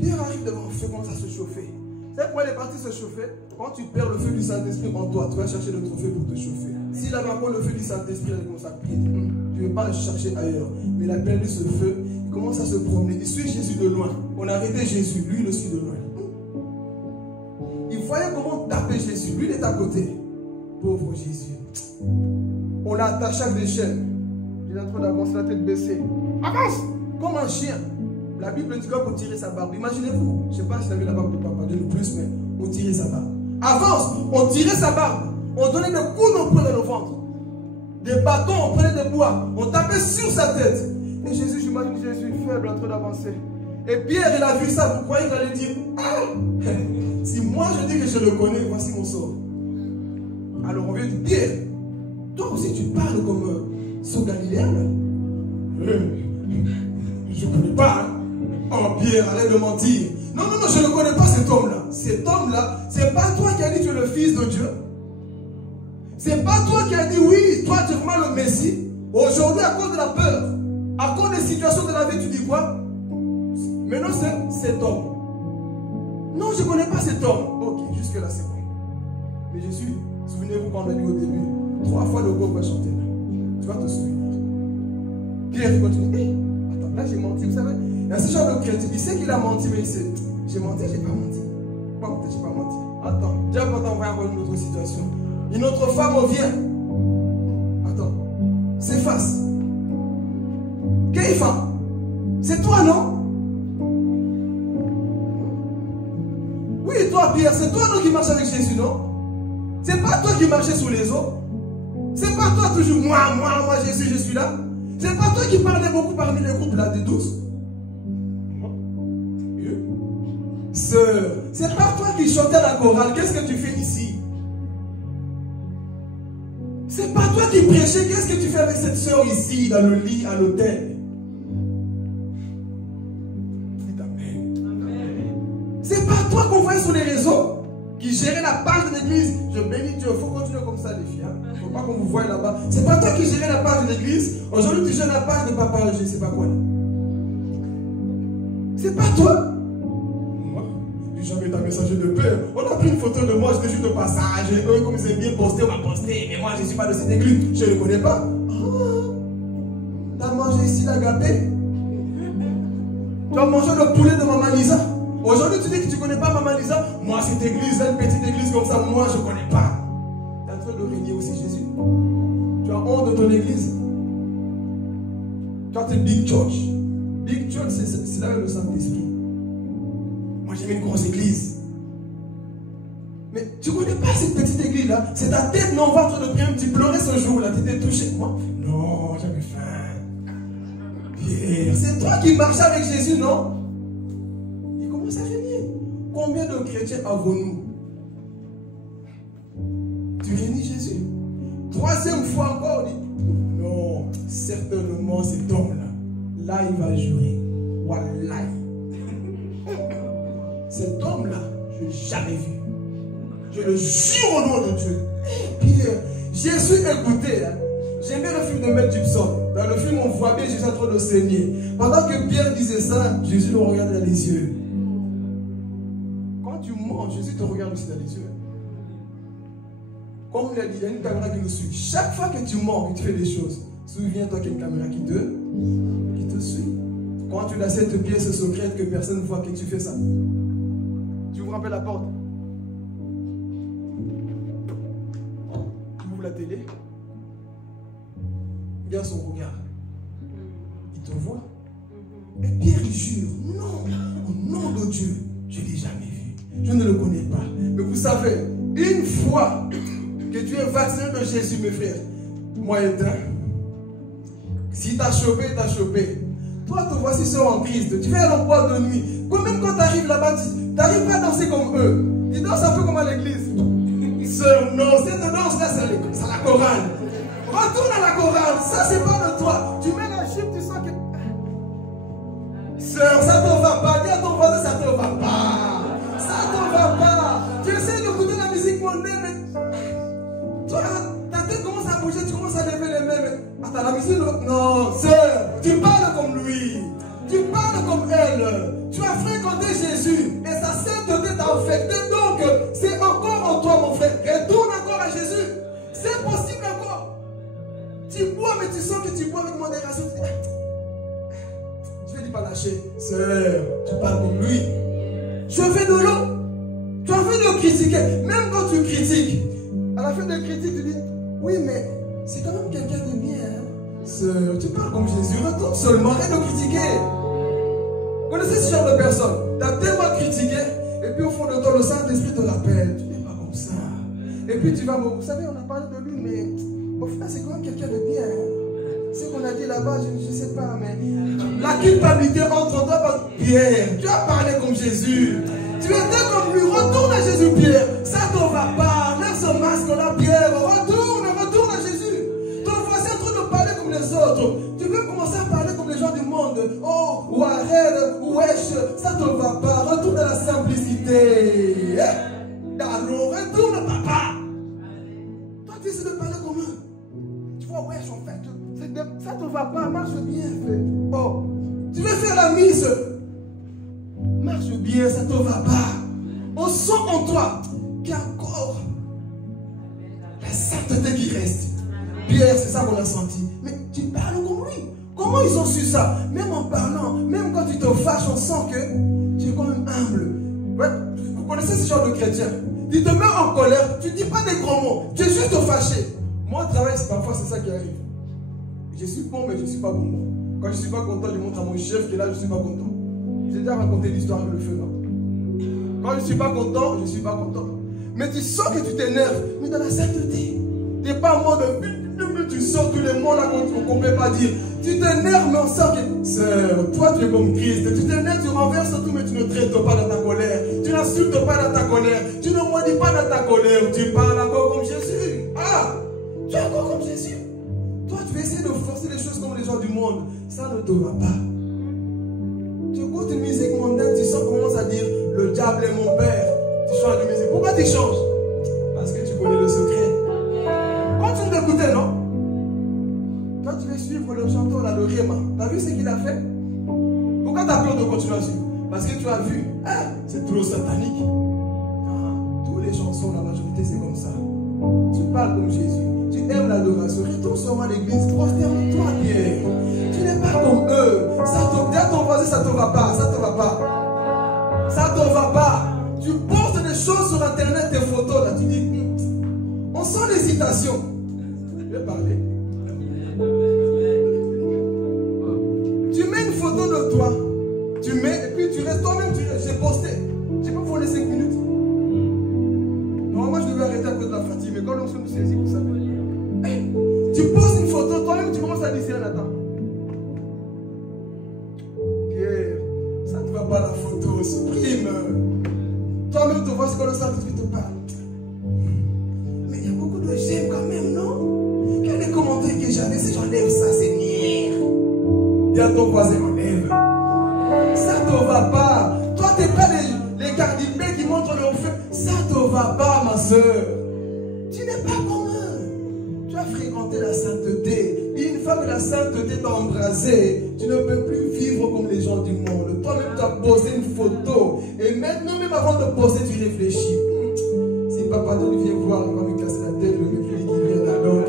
Pierre arrive devant, fait commence à se chauffer. savez pourquoi il est parti se chauffer? Quand tu perds le feu du Saint-Esprit en toi, tu vas chercher le trophée pour te chauffer. S'il avait encore le feu du Saint-Esprit, il commence à prier. Tu ne veux pas le chercher ailleurs. Mais il a perdu ce feu. Il commence à se promener. Il suit Jésus de loin. On a arrêté Jésus. Lui, il le suit de loin. Il voyait comment taper Jésus. Lui, il est à côté. Pauvre Jésus. On l'a attaché avec des chaînes. Il est en train d'avancer la tête baissée. Avance! Comme un chien. La Bible dit qu'on tirer sa barbe. Imaginez-vous. Je ne sais pas si vous avez la barbe de papa de plus, mais on tirait sa barbe. Avance! On tirait sa barbe. On donnait des coups de poing dans le ventre. Des bâtons, on prenait des bois. On tapait sur sa tête. Et Jésus, j'imagine Jésus faible en train d'avancer. Et Pierre, il a vu ça. Vous croyez qu'il allait dire, ah, si moi je dis que je le connais, voici mon sort. Alors on vient dire, Pierre, toi aussi tu parles comme ce Galiléen. Je ne connais pas. Hein? Oh Pierre, arrête de mentir. Non, non, non, je ne connais pas cet homme-là. Cet homme-là, c'est pas toi qui as dit que tu es le fils de Dieu. C'est pas toi qui as dit oui, toi tu es vraiment le Messie. Aujourd'hui, à cause de la peur, à cause des situations de la vie, tu dis quoi? Maintenant, c'est cet homme. Non, je ne connais pas cet homme. Ok, jusque-là, c'est bon. Mais Jésus, souvenez-vous quand on a dit au début, 3 fois le groupe va chanter. Tu vas te souvenir. Pierre, il continue. Hey, attends, là j'ai menti, vous savez. Il y a ce genre de chrétien, il sait qu'il a menti, mais il sait. J'ai menti, j'ai pas menti. Pas peut-être, j'ai pas menti. Attends, déjà quand on va avoir une autre situation. Une autre femme vient. Attends, s'efface. Kéifa, c'est toi, non? Oui, toi, Pierre, c'est toi non, qui marche avec Jésus, non? C'est pas toi qui marchais sous les eaux. C'est pas toi toujours, moi, Jésus, je suis là. C'est pas toi qui parlais beaucoup parmi les groupes là de 12. Sœur, c'est pas toi qui chantais la chorale. Qu'est-ce que tu fais ici? C'est pas toi qui prêchais. Qu'est-ce que tu fais avec cette sœur ici, dans le lit, à l'hôtel? Dites Amen. C'est pas toi qu'on voyait sur les réseaux, qui gérait la page de l'église. Je bénis Dieu, il faut continuer comme ça, les filles. Il ne faut pas qu'on vous voie là-bas. C'est pas toi qui gérais la page de l'église. Aujourd'hui, tu gères la page de papa, je ne sais pas quoi. C'est pas toi. Jamais ta messager de paix. On a pris une photo de moi, j'étais juste de passage. Et eux, comme ils aiment bien poster, on m'a posté. Mais moi, je ne suis pas de cette église. Je ne le connais pas. Oh, tu as mangé ici l'agapé. Tu as mangé le poulet de Maman Lisa. Aujourd'hui, tu dis que tu ne connais pas Maman Lisa. Moi, cette église, une petite église comme ça, moi, je ne connais pas. Tu es en train de régner aussi Jésus. Tu as honte de ton église. Tu as une big church. Big church, c'est là le Saint-Esprit. Moi, j'ai une grosse église. Mais tu ne connais pas cette petite église-là. C'est ta tête, non, on va en train de prier. Tu pleurais ce jour-là, tu étais touché. Moi, non, j'avais faim. Pierre, c'est toi qui marchais avec Jésus, non? Il commence à régner. Combien de chrétiens avons-nous? Tu régnes Jésus. 3e fois encore, on dit, non, certainement cet homme-là, là, il va jurer. Wallahi. Cet homme-là, je ne l'ai jamais vu. Je le jure au nom de Dieu. Pierre, Jésus écoutait. Hein. J'aimais le film de Mel Gibson. Dans le film, on voit bien Jésus en train de saigner. Pendant que Pierre disait ça, Jésus le regardait dans les yeux. Quand tu manges, Jésus te regarde aussi dans les yeux. Comme il a dit, il y a une caméra qui nous suit. Chaque fois que tu manges, que tu fais des choses, souviens-toi qu'il y a une caméra qui te suit. Quand tu as cette pièce secrète que personne ne voit que tu fais ça. Tu ouvres un peu la porte. Tu ouvres la télé. Regarde son regard. Il te voit. Et Pierre, il jure. Non, au nom de Dieu, je ne l'ai jamais vu. Je ne le connais pas. Mais vous savez, une fois que tu es vacciné de Jésus, mes frères, moi et toi, si tu as chopé, tu as chopé. Toi, te voici sur en Christ. Tu fais un emploi de nuit. Même quand tu arrives là-bas, tu n'arrives pas à danser comme eux. Ils dansent un peu comme à l'église. Sœur, non, cette danse-là, c'est la chorale. Retourne à la chorale. Ça, c'est pas de toi. Tu mets la chip, tu sens que... Sœur, ça ne te va pas. Dis à ton voisin, ça ne te va pas. Ça ne te va pas. Tu essaies d'écouter la musique mondaine, mais... Toi, ta tête commence à bouger, tu commences à lever les mains. Mais... Attends, la musique... Non, sœur, tu parles comme lui. Tu parles comme elle. Tu as fréquenté Jésus et sa sainteté t'a affecté que tu sens que tu bois avec modération, tu dis, je vais lui pas lâcher. Sœur, tu parles comme lui. Je fais de l'eau. Tu as envie de le critiquer. Même quand tu critiques, à la fin de la critique, tu dis, oui, mais c'est quand même quelqu'un de bien. Hein? Sœur, tu parles comme Jésus. Retourne seulement, arrête de critiquer. Vous connaissez ce genre de personne? Tu as tellement critiqué, et puis au fond de toi, le Saint-Esprit te rappelle. Tu n'es pas comme ça. Et puis tu vas, vous savez, on a parlé de lui, mais au final, c'est quand même quelqu'un de bien. Hein? Ce qu'on a dit là-bas, je ne sais pas, mais la culpabilité entre toi, Pierre, tu as parlé comme Jésus. Tu étais comme lui, retourne à Jésus, Pierre. Ça ne va pas. Laisse ce masque-là, Pierre. Retourne à Jésus. Toi, voici en train de parler comme les autres. Tu veux commencer à parler comme les gens du monde. Oh, Warel, wesh, ça ne va pas. Retourne à la simplicité. Alors, retourne, papa. Toi, tu essaies de parler comme eux. Tu vois, wesh, en fait, ça ne va pas. Marche bien. Oh, tu veux faire la mise. Marche bien, ça ne te va pas. On sent en toi qu'il y a encore la sainteté qui reste. Pierre, c'est ça qu'on a senti. Mais tu parles comme lui. Comment ils ont su ça? Même en parlant, même quand tu te fâches, on sent que tu es quand même humble. Ouais, vous connaissez ce genre de chrétien? Tu te mets en colère, tu ne dis pas des gros mots, tu es juste fâché. Moi, au travail, parfois c'est ça qui arrive. Je suis bon, mais je ne suis pas bon. Quand je ne suis pas content, je montre à mon chef que là, je ne suis pas content. J'ai déjà raconté l'histoire avec le feu, non? Quand je ne suis pas content, je ne suis pas content. Mais tu sens que tu t'énerves, mais dans la sainteté. Tu n'es pas en mode tu sors tous les mots là qu'on ne peut pas dire. Tu t'énerves, mais on sent que, sœur, toi tu es comme Christ. Tu t'énerves, tu renverses tout, mais tu ne traites pas dans ta colère. Tu n'insultes pas dans ta colère. Tu ne maudis pas dans ta colère. Tu parles encore comme Jésus. Ah, tu es encore comme Jésus. Toi, tu vas essayer de forcer les choses comme les gens du monde. Ça ne te va pas. Tu écoutes une musique mondaine, tu sens qu'on commence à dire le diable est mon père. Tu changes de musique. Pourquoi tu changes? Parce que tu connais le secret. Continue d'écouter, non? Toi, tu veux suivre le chanteur là, le Réma. Tu as vu ce qu'il a fait? Pourquoi tu as peur de continuer à suivre? Parce que tu as vu, hein, c'est trop satanique. Toutes les chansons, la majorité, c'est comme ça. Tu parles comme Jésus. Tu aimes l'adoration. Retourne seulement à l'église. Prosterne-toi, Pierre. Tu n'es pas comme eux. Dis à ton voisin, ça ne te va pas. Ça ne te va pas. Ça ne te va pas. Tu postes des choses sur internet, tes photos là. Tu dis, on sent l'hésitation. Je vais parler. Tu mets une photo de toi. Tu mets, et puis tu restes toi-même. J'ai posté. J'ai pas volé 5 minutes. Normalement, je devais arrêter à cause de la fatigue. Mais quand l'on se nous saisit, vous savez. Hey, tu poses une photo, toi-même, tu commences à dire, Nathan. Pierre, ça ne va pas la photo, supprime. Toi-même, tu vois ce que le Saint-Esprit te parle. Mais il y a beaucoup de j'aime quand même, non? Quel est le commentaire que j'avais si j'enlève ça, Seigneur? Dis à ton voisin, enlève. Ça ne te va pas. Toi, tu n'es pas les cardinaux qui montrent leur feu. Ça ne te va pas, ma soeur. Tu n'es pas comme eux. Tu as fréquenté la sainteté. Et une fois que la sainteté t'a embrasé, tu ne peux plus vivre comme les gens du monde. Toi-même, tu as posé une photo. Et maintenant, même avant de poster, tu réfléchis. Si papa Dieu vient voir, il va me casser la tête, le réfléchit qui vient d'alors.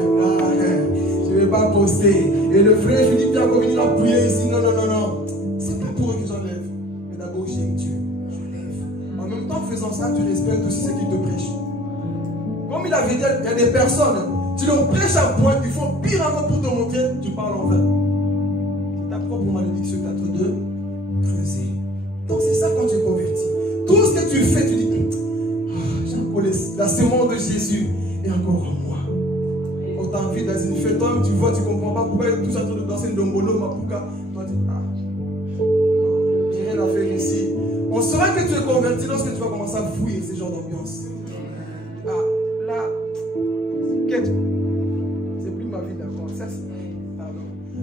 Je ne vais pas poster. Et le frère Philippe vient comme il a prié ici. Non, non, non, non. C'est pas pour eux que j'enlève. Mais d'abord, j'aime Dieu. J'enlève. En même temps, en faisant ça, tu respectes aussi ce qu'il te prêche. Comme il avait dit, il y a des personnes, tu leur prêches un point, il faut pire avant pour te montrer, tu parles en vain. C'est ta propre malédiction, tu as de creuser. Donc c'est ça quand tu es converti. Tout ce que tu fais, tu dis, j'ai encore la semence de Jésus est encore en moi. On t'invite dans une fête, toi tu vois, tu ne comprends pas pourquoi tout ça en train de danser une dombolo, ma pouka. Toi tu dis, j'ai rien à faire ici. On saura que tu es converti lorsque tu vas commencer à fuir ce genre d'ambiance. C'est plus ma vie d'accord.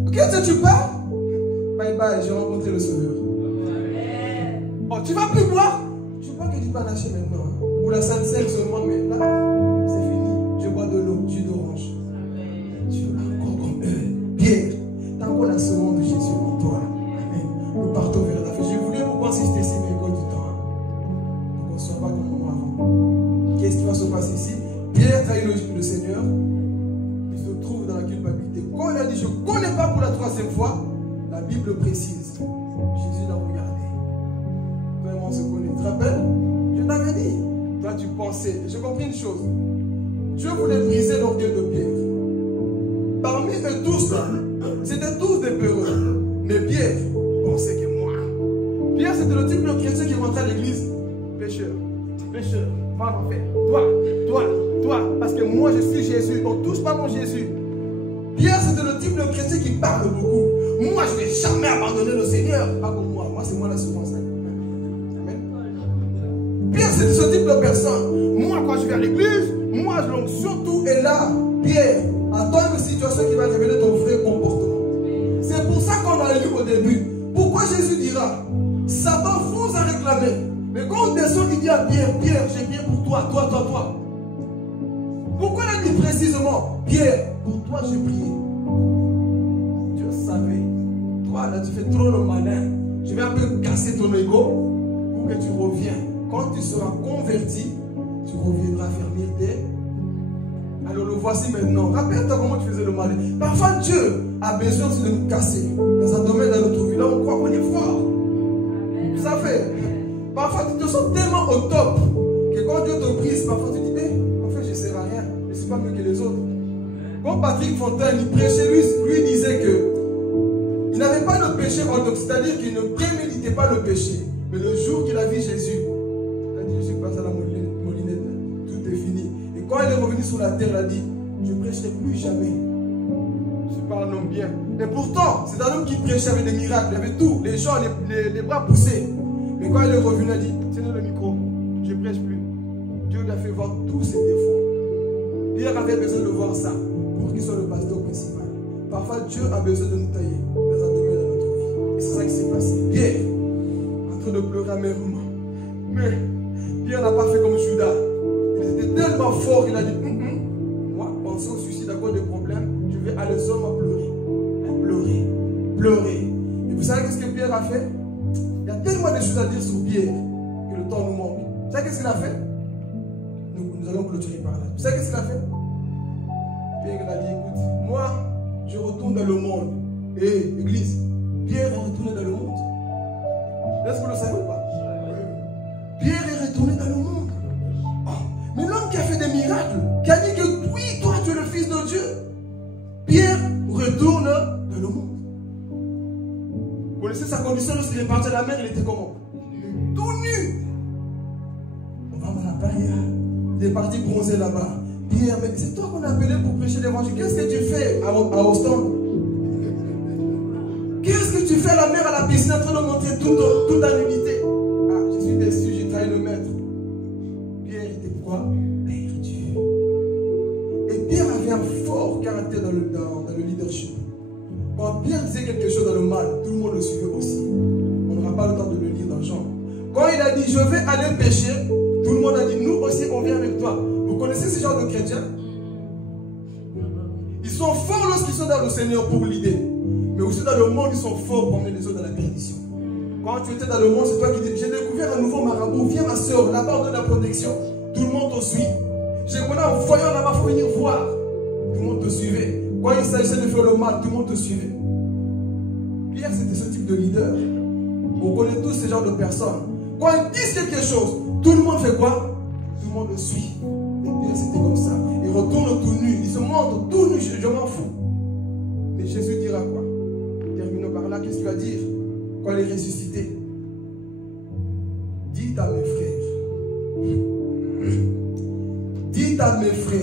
Ok, tu pars? Bye bye, j'ai rencontré le Sauveur. Oh, tu vas plus boire? Je ne veux pas que tu vas lâcher maintenant. Ou la Sainte Seine seulement, mais là, c'est fini. Je bois de l'eau, jus d'orange. Tu es encore comme eux. Pierre, tu as encore la semence de Jésus en toi. Amen. Nous partons vers la fête. Je voulais beaucoup insister ici, mais il du temps. Donc on ne soit pas comme moi avant. Qu'est-ce qui va se passer ici? Pierre trahit le Seigneur, il se trouve dans la culpabilité. quand il a dit je ne connais pas pour la 3e fois, la Bible précise. Jésus l'a regardé. Toi et moi on se connaît. Tu te rappelles? Je t'avais dit. Toi tu pensais. J'ai compris une chose. Dieu voulait briser l'orgueil de Pierre. Parmi eux tous, c'était tous des peureux. Mais Pierre pensait que moi. Pierre c'était le type de chrétien qui rentrait à l'église. Pécheur, pécheur, va en enfer. Toi, parce que moi je suis Jésus. On ne touche pas mon Jésus. Pierre c'était le type de chrétien qui parle beaucoup. Moi je ne vais jamais abandonner le Seigneur. Pas comme moi. Moi c'est moi l'assurance. Amen. Pierre c'est ce type de personne. Moi quand je vais à l'église, moi l'onction tout est là. Pierre, attends une situation qui va révéler ton vrai comportement. C'est pour ça qu'on a lu au début. Pourquoi Jésus dira, Satan fonce à réclamer. Mais quand on descend, il dit à Pierre, Pierre, j'ai prié pour toi. Pourquoi il a dit précisément, Pierre, pour toi j'ai prié. Dieu savait. Toi là tu fais trop le malin. Je vais un peu casser ton ego pour que tu reviens. Quand tu seras converti, tu reviendras fermer tes. Alors le voici maintenant. Rappelle-toi comment tu faisais le mal. Parfois Dieu a besoin de nous casser dans un domaine de notre vie. Là on croit qu'on est fort. Vous savez, parfois tu te sens tellement au top que quand Dieu te brise, parfois tu dis, en fait je ne sers à rien. Je ne suis pas mieux que les autres. Quand Patrick Fontaine il prêchait, lui disait que il n'avait pas le péché en donc, c'est-à-dire qu'il ne préméditait pas le péché. Mais le jour qu'il a vu Jésus, il a dit, je suis passé à la moulinette, tout est fini. Et quand il est revenu sur la terre, il a dit, je ne prêcherai plus jamais. Je ne suis pas un homme bien. Et pourtant, c'est un homme qui prêchait avec des miracles, il avait tout, les gens, les bras poussés. Mais quand il est revenu, il a dit, tiens le micro, je ne prêche plus. Dieu lui a fait voir tous ses défauts. Pierre avait besoin de voir ça pour qu'il soit le pasteur principal. Parfois, Dieu a besoin de nous tailler dans un domaine de notre vie. Et c'est ça qui s'est passé. Pierre, en train de pleurer amèrement. Mais Pierre n'a pas fait comme Judas. Il était tellement fort qu'il a dit, moi, penser au suicide à cause des problèmes, je vais aller seulement pleurer. Pleurer. Et vous savez qu'est-ce que Pierre a fait? Il y a tellement de choses à dire sur Pierre que le temps nous manque. Vous savez qu'est-ce qu'il a fait? Nous allons clôturer par là. Vous savez qu'est-ce qu'il a fait? Pierre a dit, écoute, moi, je retourne dans le monde. Et église, Pierre est retourné dans le monde. Est-ce que vous le savez ou pas? Pierre est retourné dans le monde. Mais l'homme qui a fait des miracles, qui a dit que oui, toi tu es le fils de Dieu, Pierre retourne dans le monde. Vous connaissez sa condition lorsqu'il est parti à la mer, il était comment? Tout nu. On va à la paille. Il est parti bronzer là-bas. Pierre, mais c'est toi qu'on a appelé pour prêcher l'évangile. Qu'est-ce que tu fais à Ostende? Qu'est-ce que tu fais à la mer, à la piscine, en train de montrer toute ta nudité? Ah, je suis déçu, j'ai trahi le maître. Pierre était quoi? Perdu. Et Pierre avait un fort caractère dans le leadership. Quand Pierre disait quelque chose dans le mal, tout le monde le suivait aussi. On n'aura pas le temps de le lire dans Jean. Quand il a dit, je vais aller pécher, tout le monde a dit, nous aussi, on vient avec toi. Vous connaissez ce genre de chrétiens? Ils sont forts lorsqu'ils sont dans le Seigneur pour l'idée. Mais aussi dans le monde, ils sont forts pour emmener les autres dans la perdition. Quand tu étais dans le monde, c'est toi qui dis, j'ai découvert un nouveau marabout, viens ma soeur, là-bas on donne la protection. Tout le monde te suit. J'ai connu un voyant là-bas, il faut venir voir. Tout le monde te suivait. Quand il s'agissait de faire le mal, tout le monde te suivait. Pierre, c'était ce type de leader. On connaît tous ce genre de personnes. Quand ils disent quelque chose, tout le monde fait quoi? Tout le monde le suit. Et Pierre, c'était comme ça. Il retourne tout nu. Il se montre tout nu. Je m'en fous. Mais Jésus dira quoi? Terminons par là. Qu'est-ce qu'il va dire quand il est ressuscité? Dites à mes frères. Dites à mes frères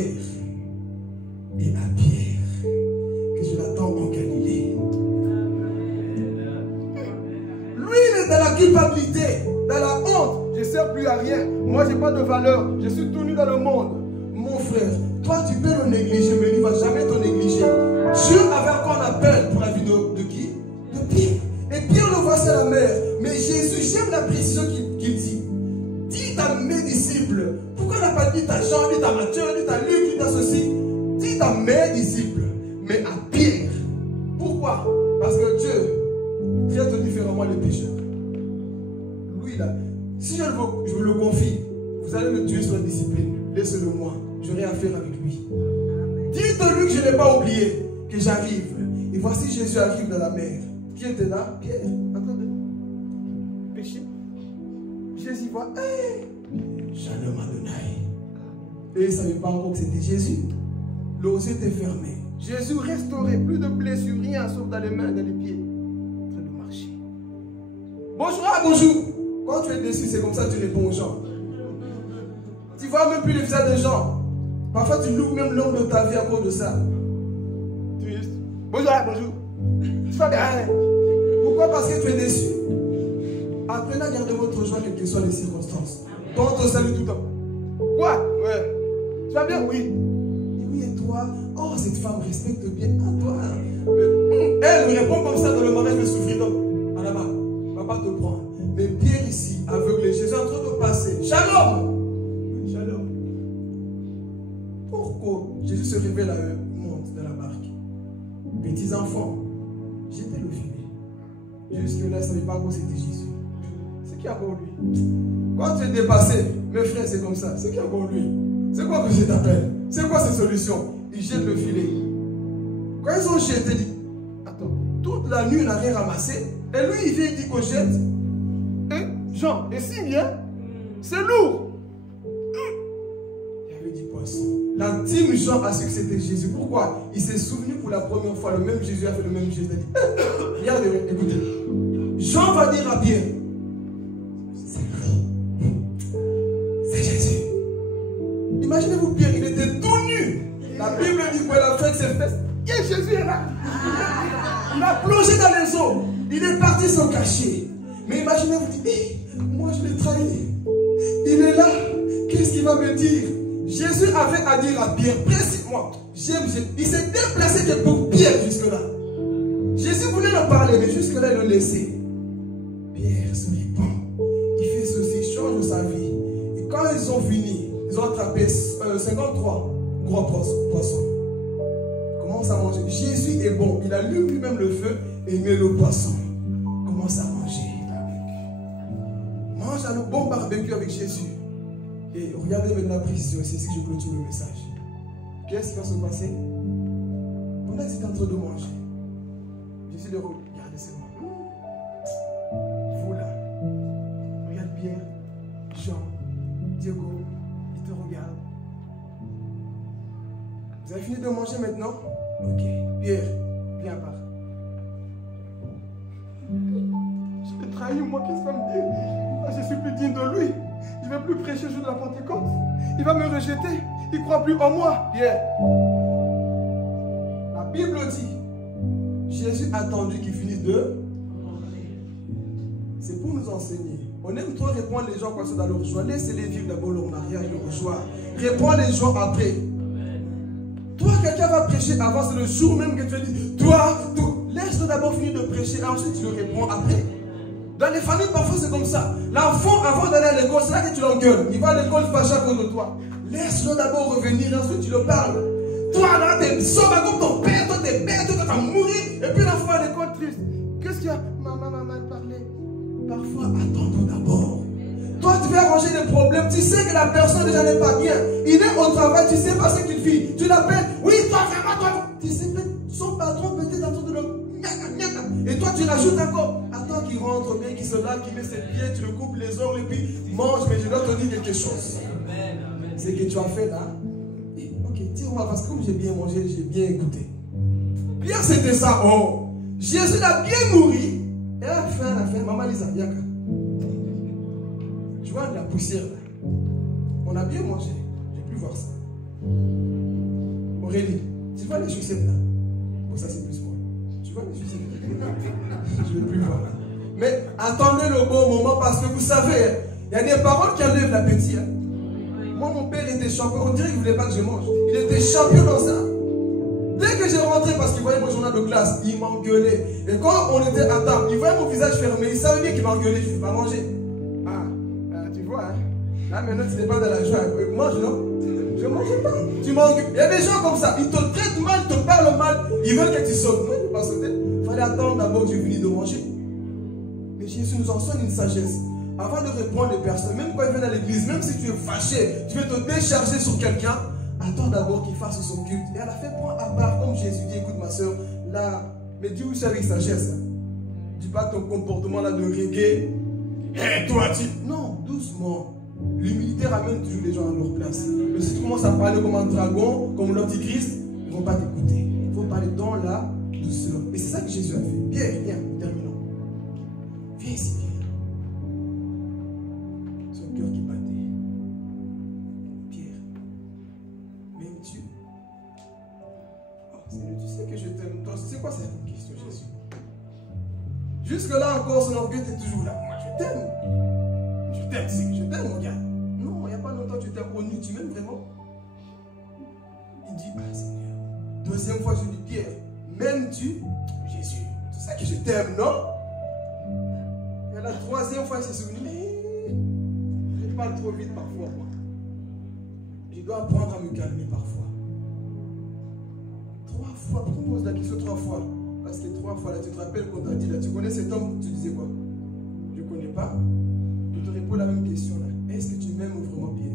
et à Pierre que je l'attends en Galilée. Lui, il est dans la culpabilité, dans la honte. Je ne sers plus à rien. Moi, je n'ai pas de valeur. Je suis tout nu dans le monde. Mon frère, toi, tu peux le négliger, mais il ne va jamais te négliger. Dieu avait encore un appel pour la vie de qui? De Pierre. Et Pierre le voici à la mer. Mais Jésus, j'aime la précision qu'il dit. Dites à mes disciples. Pourquoi il n'a pas dit à Jean, dit à Matthieu, dit à Luc, dit à ceci? Dites à mes disciples, mais à Pierre. Pourquoi? Parce que Dieu traite différemment les pécheurs. Lui, là, si je vous le confie, vous allez le tuer sur la discipline. Laissez-le moi. J'aurai affaire avec lui. Dites-lui que je n'ai pas oublié. que j'arrive. Et voici Jésus arrive dans la mer. Qui était là? Pierre, en train de pêcher. Jésus voit, hey, Shalom Adonai. Et il ne savait pas encore que c'était Jésus. L'eau était fermée. Jésus restauré, plus de blessures, rien sauf dans les mains, dans les pieds. En train de marcher. Bonjour, bonjour. Quand tu es déçu, c'est comme ça que tu réponds aux gens. Tu vois même plus les visages des gens. Parfois, tu loupes même l'homme de ta vie à cause de ça. Triste. Bonjour, bonjour. Tu vas bien. Pourquoi? Parce que tu es déçu. Apprenez à garder votre joie, quelles que soient les circonstances. Toi, on te salue tout le temps. Quoi? Ouais. Tu vas bien? Oui. Et oui, et toi? Oh, cette femme respecte bien. Ah, toi. Elle me répond comme ça dans le mariage de souffrir. Ah là-bas, va pas te prendre. Mais Pierre ici, aveuglé, Jésus est en train de passer. Shalom! Shalom. Pourquoi Jésus se révèle à eux, monte dans la barque. Petits enfants, jetez le filet. Jusque-là, ils ne savaient pas quoi c'était Jésus. C'est qui a pour lui? Quand tu es dépassé, mes frères, c'est comme ça. C'est qui a pour lui? C'est quoi que je t'appelle? C'est quoi cette solution? Ils jettent le filet. Quand ils ont jeté, ils disent, attends, toute la nuit, il n'a rien ramassé. Et lui, il vient, il dit qu'on jette. Et Jean, et signe, hein? C'est lourd. Il y avait 10 poissons. La team Jean a su que c'était Jésus. Pourquoi? Il s'est souvenu pour la première fois, le même Jésus a fait le même geste. Regardez, écoutez. Jean va dire à Pierre, c'est lui. C'est Jésus. Imaginez-vous Pierre, il était tout nu. La Bible dit qu'il a fait ses fesses. Et Jésus est là. Il a plongé dans les eaux. Il est parti se cacher. Mais imaginez-vous, hey, moi je l'ai trahi. Il est là. Qu'est-ce qu'il va me dire? Jésus avait à dire à Pierre, précise-moi. Il s'est déplacé que pour Pierre jusque-là. Jésus voulait leur parler, mais jusque-là, il le laissait. Pierre se répand. Il fait ceci, change sa vie. Et quand ils ont fini, ils ont attrapé 53 gros poissons. Commence à manger. Jésus est bon. Il allume lui-même le feu et il met le poisson. Commence à manger. Mange un bon barbecue avec Jésus. Et regardez maintenant la précision, c'est ici que je clôture le message. Qu'est-ce qui va se passer? Pendant qu'ils étaient en train de manger, Jésus leur dit, regardez ces mains. Vous là, regarde Pierre, Jean, Diego, ils te regardent. Vous avez fini de manger maintenant? Ok. Pierre, viens par. Je l'ai trahi, moi, qu'est-ce que ça me dit? Je suis plus digne de lui. Je ne vais plus prêcher le jour de la Pentecôte. Il va me rejeter. Il ne croit plus en moi. Pierre. La Bible dit, Jésus a attendu qu'il finisse de... C'est pour nous enseigner. On aime trop répondre les gens quand ils sont dans leur joie. Laissez-les vivre d'abord leur mariage, leur joie. Réponds les gens après. Toi, quelqu'un va prêcher avant, c'est le jour même que tu vas dire, toi, laisse-le d'abord finir de prêcher, et ensuite tu le réponds après. Dans les familles, parfois c'est comme ça. L'enfant, avant d'aller à l'école, c'est là que tu l'engueules. Il va à l'école, il va à cause de toi. Laisse-le d'abord revenir, et ensuite tu le parles. Toi, là, t'es sauvé comme ton père, toi, t'es bête, toi, tu vas mourir. Et puis l'enfant à l'école triste. Qu'est-ce qu'il y a? Maman m'a mal parlé. Parfois, attends-toi d'abord. Toi, tu vas arranger des problèmes. Tu sais que la personne déjà n'est pas bien. Il est au travail, tu sais pas ce qu'il fait. Tu l'appelles. Oui, toi, vraiment, toi. Tu sais que son patron peut-être en train de le... Et toi, tu rajoutes encore. Attends qu'il rentre bien, qu'il se lave, qu'il met ses pieds, tu le coupes les ongles et puis mange. Mais je dois te dire quelque chose. C'est que tu as fait là. Et, ok, tire-moi parce que comme j'ai bien mangé, j'ai bien écouté. Pierre, c'était ça. Oh, Jésus l'a bien nourri. Et à la fin, maman Lisa, Yaka. Tu vois de la poussière là. On a bien mangé. J'ai pu voir ça. Aurélie, tu vois les chaussettes là. Bon, ça c'est plus moi. Tu vois les chaussettes là. Je ne veux plus voir. Mais attendez le bon moment parce que vous savez, il y a des paroles qui enlèvent l'appétit. Hein. Moi, mon père était champion. On dirait qu'il ne voulait pas que je mange. Il était champion dans ça. Dès que j'ai rentré, parce qu'il voyait mon journal de classe, il m'engueulait. Et quand on était à table, il voyait mon visage fermé. Il savait bien qu'il m'engueulait. Je ne vais pas manger. Tu vois, hein? Là maintenant, tu n'es pas dans la joie. Mange, non? Je ne mange pas. Tu m'engueules. Il y a des gens comme ça. Ils te traitent mal, ils te parlent mal. Ils veulent que tu sautes. Non, il ne faut pas sauter. Il fallait attendre d'abord que j'ai fini de manger. Mais Jésus nous enseigne une sagesse. Avant de répondre les personnes, même quand ils viennent à l'église, même si tu es fâché, tu veux te décharger sur quelqu'un, attends d'abord qu'il fasse son culte. Et à la fin, prends à part, comme Jésus dit, écoute ma soeur, là, mais dis aussi avec sagesse. Dis pas ton comportement là de reggae. Et toi, tu. Non, doucement. L'humilité ramène toujours les gens à leur place. Mais si tu commences à parler comme un dragon, comme l'antichrist, ils ne vont pas t'écouter. Il faut parler dans la douceur. Et c'est ça que Jésus a fait. Pierre, viens, terminons. Viens ici, Pierre. Son cœur qui battait. Pierre, m'aimes-tu? Oh, Seigneur, tu sais que je t'aime. Toi, c'est quoi cette question, Jésus? Jusque-là encore, son orgueil était toujours là. Moi, je t'aime. Je t'aime, c'est que je t'aime, mon gars. Non, il n'y a pas longtemps que tu t'es connu, tu m'aimes vraiment? Il dit, ah Seigneur. Deuxième fois, je lui dis, Pierre, m'aimes-tu? Jésus, tu sais que je t'aime, non? Et la troisième fois, il s'est souvenu, mais je parle trop vite parfois, moi. Je dois apprendre à me calmer parfois. 3 fois, pourquoi on pose la question 3 fois? Parce que 3 fois, là, tu te rappelles qu'on t'a dit, là, tu connais cet homme, tu disais quoi? Je ne connais pas. Je te réponds la même question, là. Est-ce que tu m'aimes vraiment, Pierre?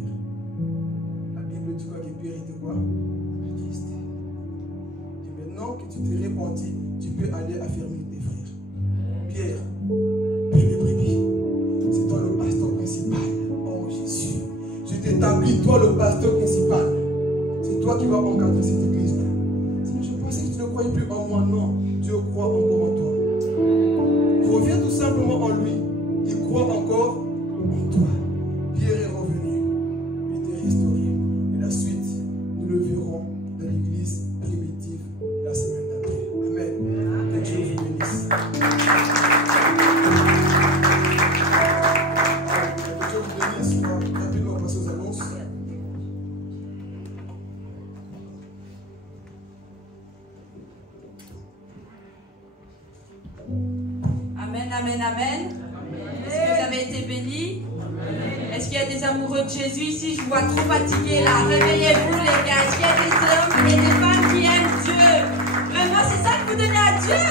La Bible dit quoi? Que Pierre était quoi? Triste. Et maintenant que tu t'es repenti, tu peux aller affermir tes frères. Pierre, bébé brebis, c'est toi le pasteur principal. Oh Jésus, je t'établis, toi le pasteur principal. C'est toi qui vas encadrer cette église-là. Je pensais que tu ne croyais plus en moi, non. Dieu croit encore en toi. Reviens tout simplement en lui. Il croit encore en toi. Pierre est revenu. Il était restauré. Et la suite, nous le verrons dans l'église primitive la semaine d'après. Amen. Que Dieu vous bénisse. Que Dieu vous bénisse. On va rapidement passer aux annonces. Amen, amen, amen. Est-ce que vous avez été bénis? Est-ce qu'il y a des amoureux de Jésus ici? Je vous vois trop fatigués là. Réveillez-vous les gars. Est-ce qu'il y a des hommes et des femmes qui aiment Dieu? Vraiment, c'est ça que vous donnez à Dieu?